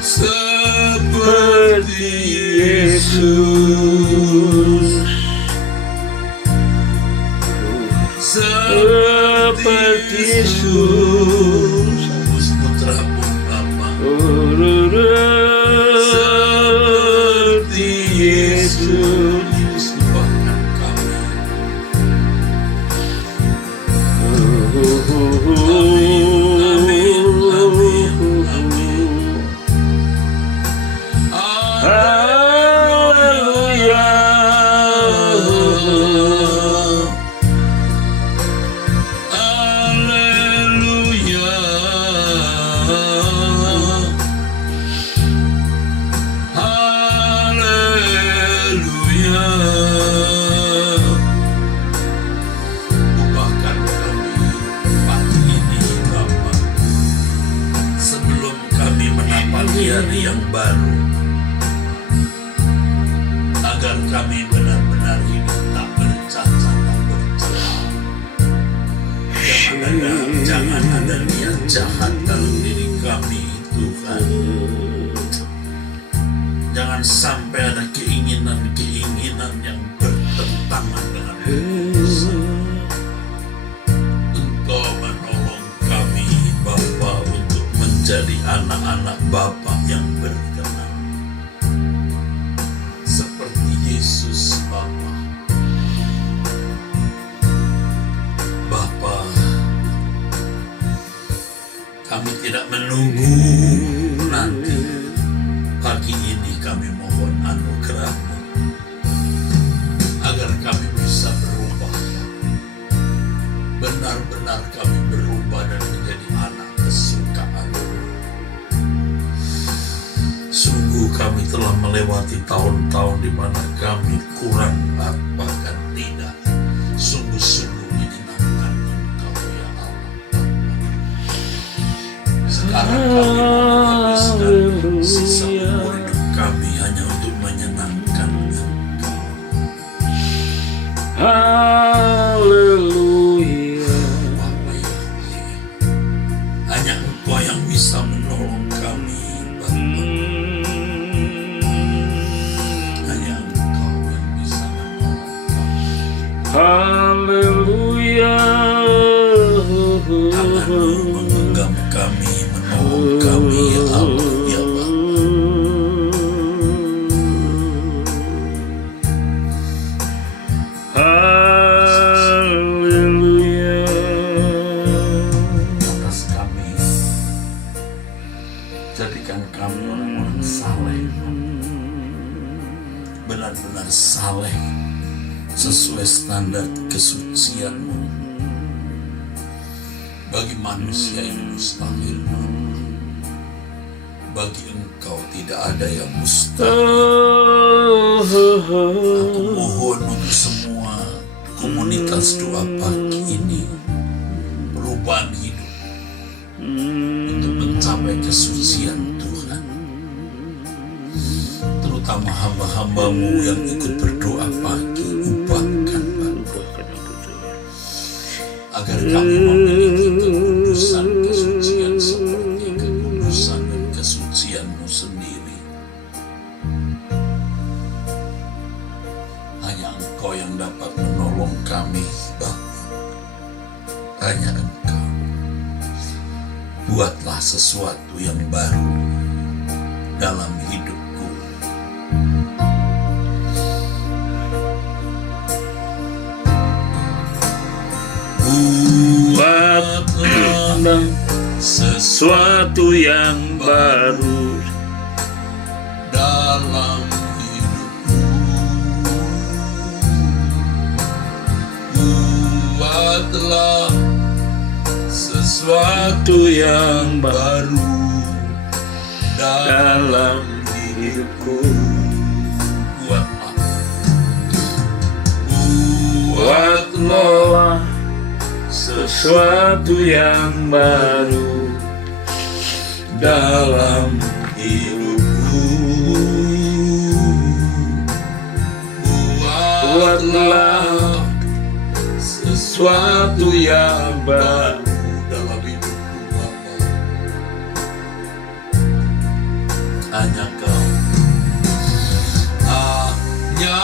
seperti Yesus, seperti Yesus, putramu Bapa, seperti Yesus. disembahkan kami. Haleluya. Haleluya. Haleluya. Ubahkan kami pagi ini Bapa, sebelum kami menapaki hari yang baru, agar kami benar-benar hidup tak bercacat, tak bercela. Jangan ada niat jahat dalam diri kami, Tuhan. Jangan sampai ada keinginan-keinginan yang bertentangan dengan keputusan. Engkau menolong kami, Bapa, untuk menjadi anak-anak Bapa yang berkenan. Seperti Yesus, Bapa. Bapa, kami tidak menunggu nanti. Pagi ini kami mohon anugerah-Mu agar kami bisa berubah. Benar-benar kami berubah dan menjadi anak kesukaan-Mu. Sungguh kami telah melewati tahun-tahun di mana kami kurang bahkan tidak sungguh-sungguh menyenangkan. Haleluya. Bapa yang mulia, hanya Engkau yang bisa menolong kami, Bapa. Hanya Engkau yang bisa menolong kami. Haleluya. Tangan-Mu menggenggam kami, menolong kami, ya Allah, ya Bapa. Haleluya. Atas kami, jadikan kami orang-orang saleh, benar-benar saleh sesuai standar kesucian-Mu. Bagi manusia ini mustahil, bagi Engkau tidak ada yang mustahil. Aku mohon untuk semua komunitas doa pagi ini perubahan hidup untuk mencapai kesucian Tuhan, terutama hamba-hamba-Mu yang ikut berdoa pagi. Ubahkan Bapa, agar kami memiliki kekudusan kesucian seperti kekudusan dan kesucian-Mu sendiri. Hanya Engkau yang dapat menolong kami, Bapa. Hanya Engkau. Buatlah sesuatu yang baru dalam hidupku. Buatlah sesuatu yang baru dalam hidupku. Buatlah sesuatu yang baru dalam hidupku. Buatlah sesuatu yang baru dalam hidupku. Buatlah sesuatu yang baru dalam hidupku, Bapa. Hanya Kau, hanya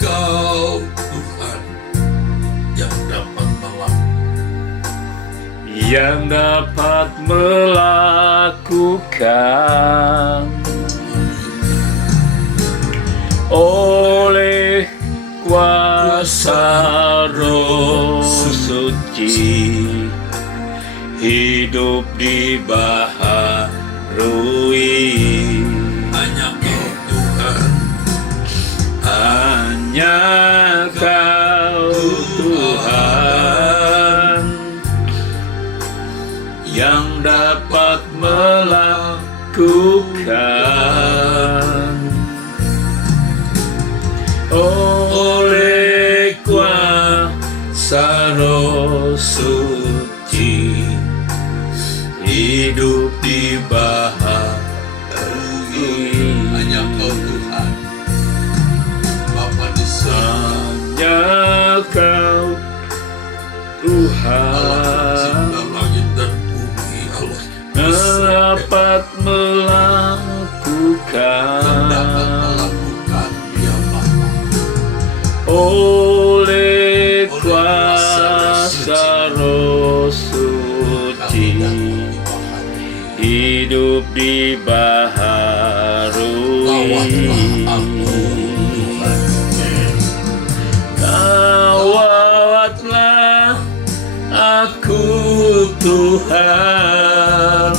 Kau Tuhan yang dapat melakukan oleh kuasa Roh Suci, hidup dibaharui. hanya Kau Tuhan, Hanya Kau Tuhan yang dapat melakukan oleh kuasa Roh Suci, hidup dibaharui. hanya Kau Tuhan, Bapa di surga, Hanya Kau Allah Tuhan pencipta langit dan bumi, Allah dapat dapat melakukan melakukan, ya Bapa. oleh kuasa Roh Suci, hidup dibaharui. Lawatlah aku, Tuhan. Kawatlah aku Tuhan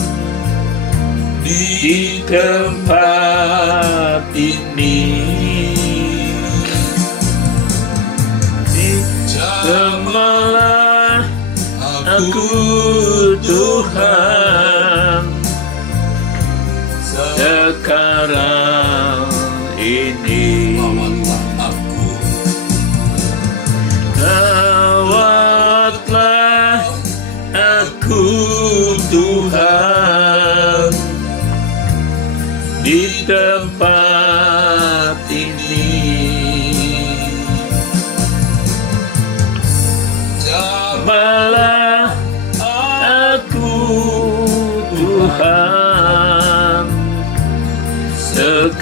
di tempat ini. Jamalah aku Tuhan sekarang ini. Rawatlah aku Tuhan di tempat ini.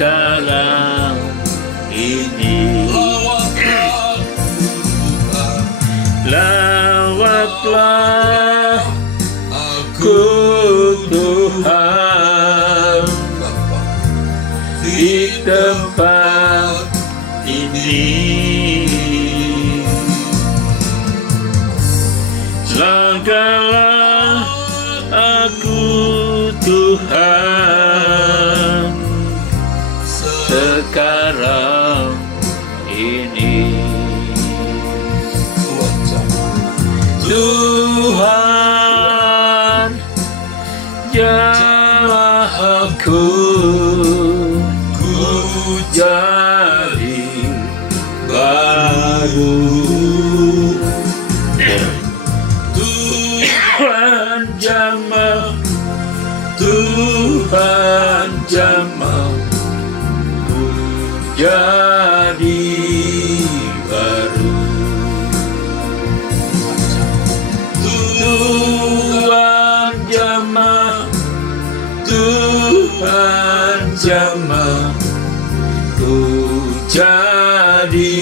sekarang ini. Lawatlah aku Tuhan di tempat ini. Langkahlah aku Tuhan sekarang ini. Tuhan, jamah aku jadi baru. Tuhan jamah, Tuhan jamah ku jadi baru. Tuhan jamah, Tuhan jamah ku jadi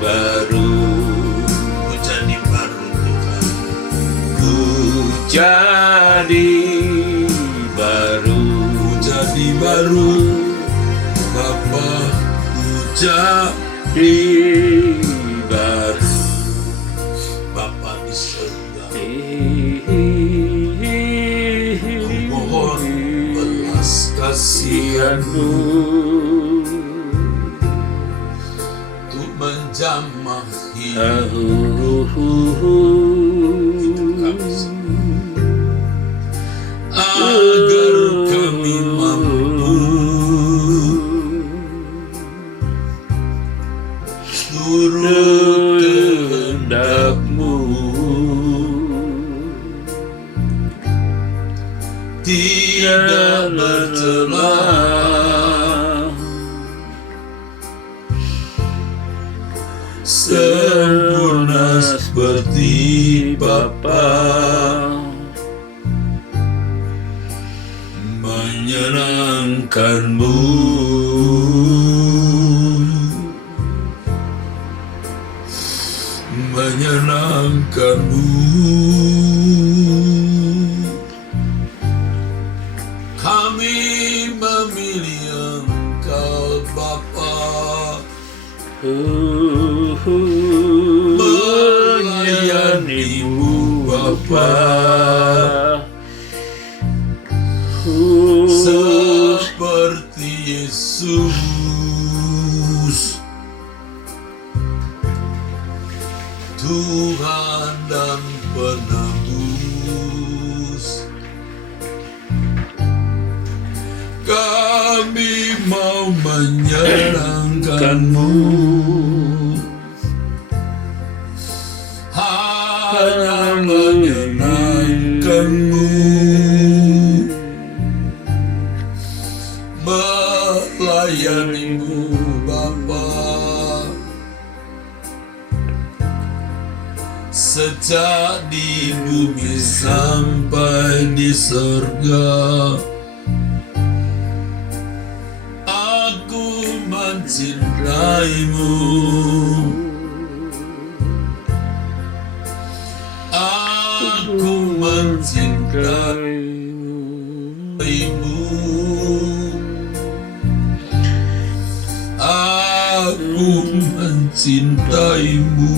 baru. Ku jadi baru Tuhan. Ku jadi baru. Ku jadi baru Bapa. Ku jadi baru. Bapa di surga. Ku mohon belas kasihan-Mu untuk menjamah hidup kami agar kami mampu turut kehendak-Mu, tidak bercelah, sempurna seperti Bapa, menyenangkan-Mu, menyenangkan-Mu. Kami memilih Engkau Bapa, melayani-Mu Bapa, seperti Yesus, Tuhan dan penebus. Kami mau menyenangkan-Mu, hanya menyenangkan-Mu, melayani-Mu Bapa. Sejak di bumi sampai di surga, aku mencintai-Mu, aku mencintai-Mu, aku mencintai-Mu.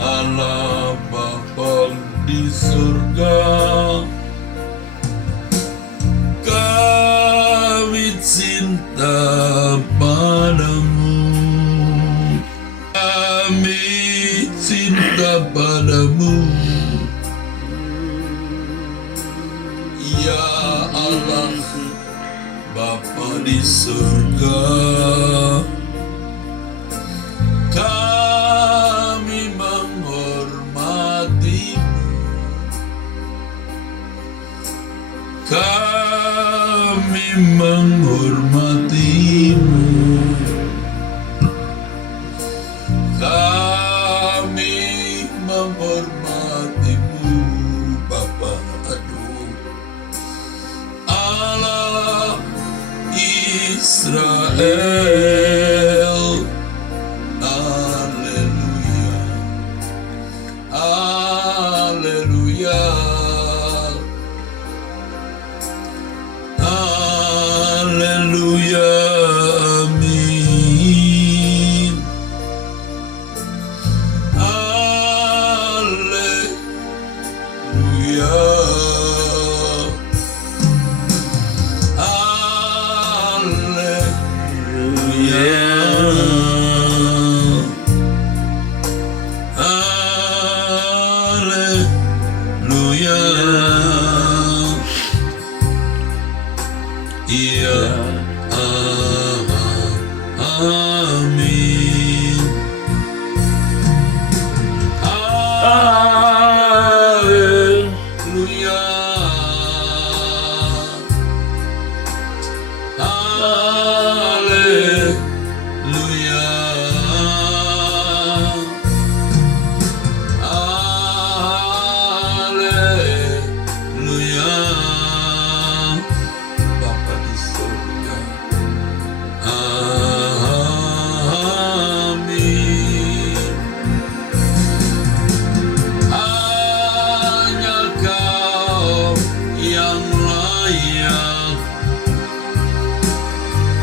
Allah Bapa di surga, kami cinta padamu, kami cinta padamu, ya Allah Bapa di surga. Kami menghormati-Mu, kami menghormati-Mu, kami menghormati-Mu Bapa. Aduh, Israel. Haleluya, haleluya, haleluya, amin. Haleluya, haleluya, iya, amin. Haleluya, haleluya, haleluya. Bapa di surga, amin. Hanya Kau yang layak,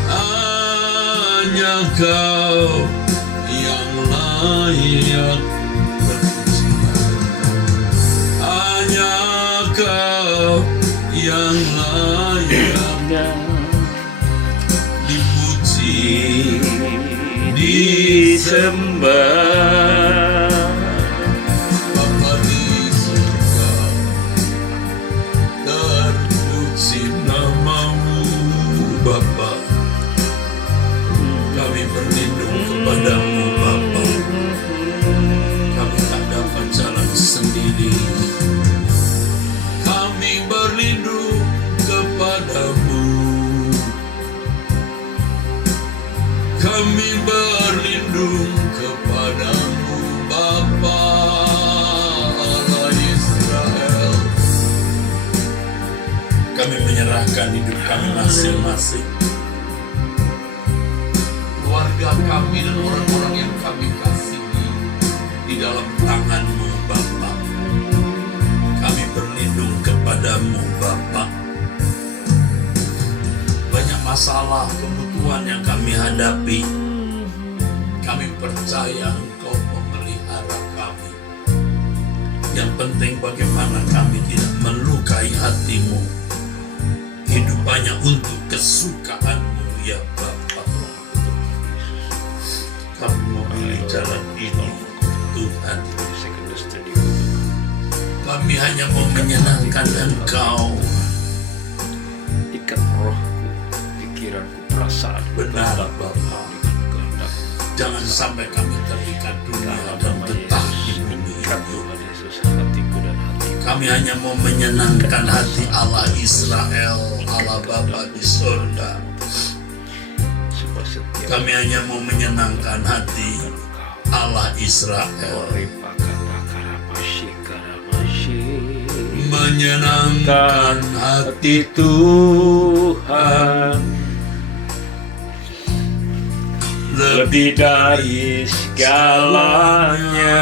hanya Kau yang layak berpujian, hanya Kau yang layak dipuji, disembah. Bapa di surga, terpuji nama-Mu Bapa. Kami berlindung kepadamu Bapa. Kami tak dapat jalan sendiri. Kami berlindung kepadamu. Kami berlindung kepadamu Bapa Allah Israel. Kami menyerahkan hidup kami masing-masing, keluarga kami dan orang-orang yang kami kasihi di dalam tangan-Mu Bapa. Kami berlindung kepadamu Bapa. Banyak masalah, kebutuhan yang kami hadapi, kami percaya Engkau memelihara kami. Yang penting bagaimana kami tidak melukai hati-Mu. Hidup hanya untuk kesukaan-Mu ya Bapa. Kami memilih jalan ini Tuhan. Kami hanya mau menyenangkan Engkau. Ikat rohku, pikiranku, perasaanku, Benar Bapa. Jangan sampai kami terikat dunia dan tetap di bumi ini. hatiku dan hatiku. Kami hanya mau menyenangkan hati Allah Israel, Allah Bapa di surga. Kami hanya mau menyenangkan hati Allah Israel. Menyenangkan hati Tuhan lebih dari segalanya.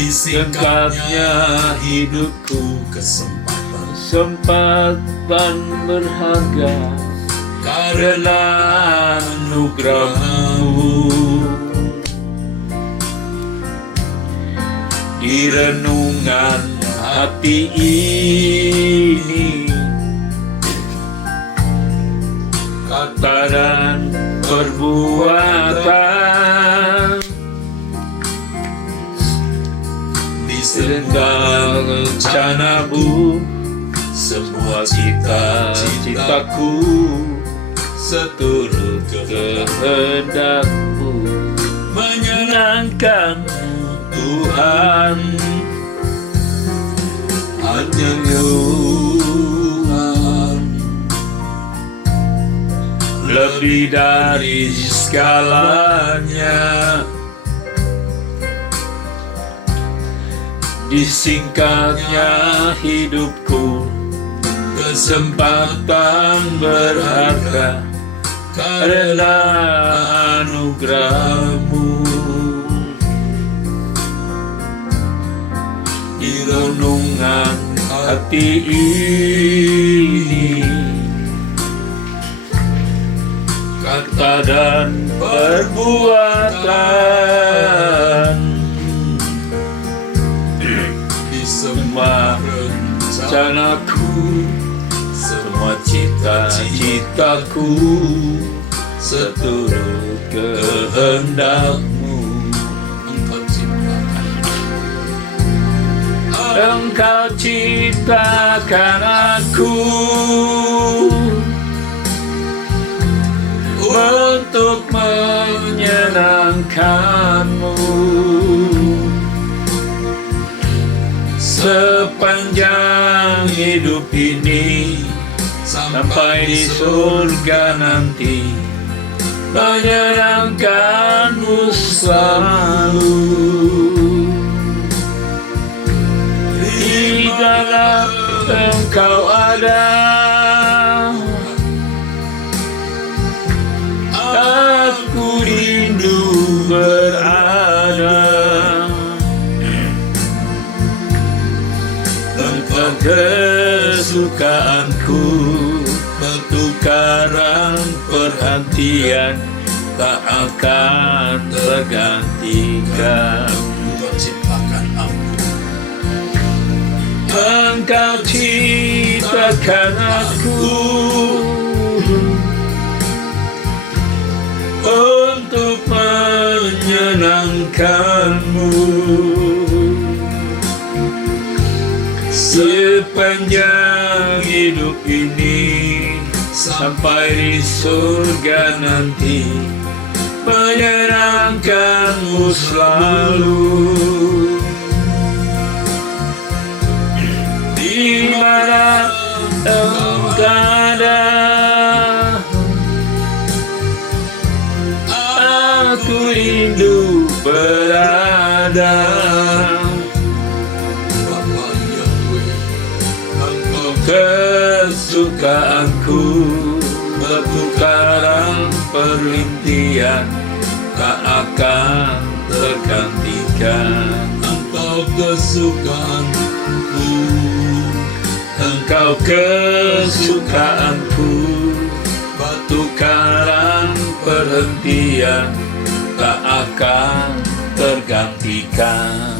Disingkatnya hidupku kesempatan berharga karena anugerah-Mu. Di renungan hati ini, kata dan perbuatan, di segala rencana-Mu, semua cita-citaku seturut kehendak-Mu. Menyenangkan Tuhan, hanya Tuhan, lebih dari segalanya. Disingkatnya hidupku kesempatan berharga karena anugerah-Mu. Di renungan hati ini, kata dan perbuatan, di semua rencanaku, semua cita-citaku, seturut kehendak-Mu. Engkau ciptakan aku untuk menyenangkan-Mu. Sepanjang hidup ini sampai di surga nanti, menyenangkan-Mu selalu. Di mana Engkau ada, aku rindu berada. Engkau kesukaanku, bertukaran perhatian, tak akan tergantikan. Engkau ciptakan aku untuk menyenangkan-Mu. Sepanjang hidup ini sampai di surga nanti, menyenangkan-Mu selalu. Di mana Engkau ada, aku rindu berada. Kesukaanku, bertukaran perhentian, tak akan tergantikan. Engkau kesukaanku, Engkau kesukaanku, bertukaran perhentian, tak akan tergantikan.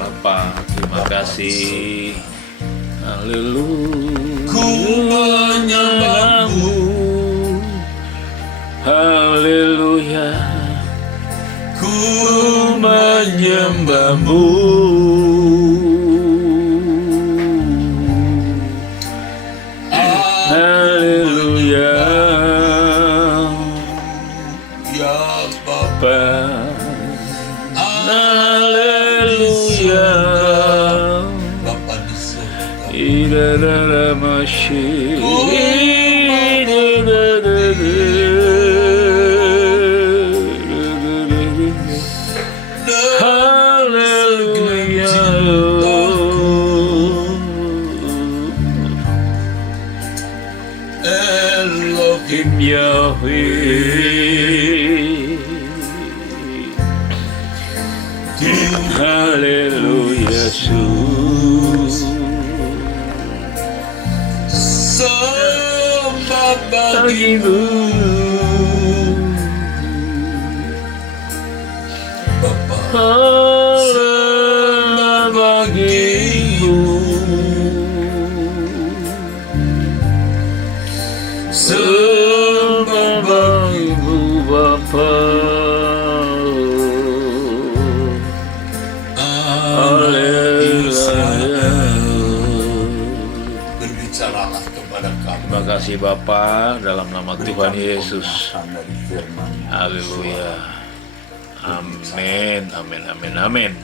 Bapa, terima kasih. Haleluya. Ku menyembah-Mu. Haleluya. Ku menyembah-Mu. Haleluya. Ya Bapa. Haleluya. Bapa di surga. Ida masih. Haleluya. Elohim Yahweh. Haleluya Yesus. Sembah bagi-Mu Bapa. Sembah bagi-Mu. Sembah bagi-Mu Bapa. Berbicaralah kepada kami. Terima kasih Bapa, dalam nama Tuhan Yesus. Haleluya. Amin, amin, amin, amin.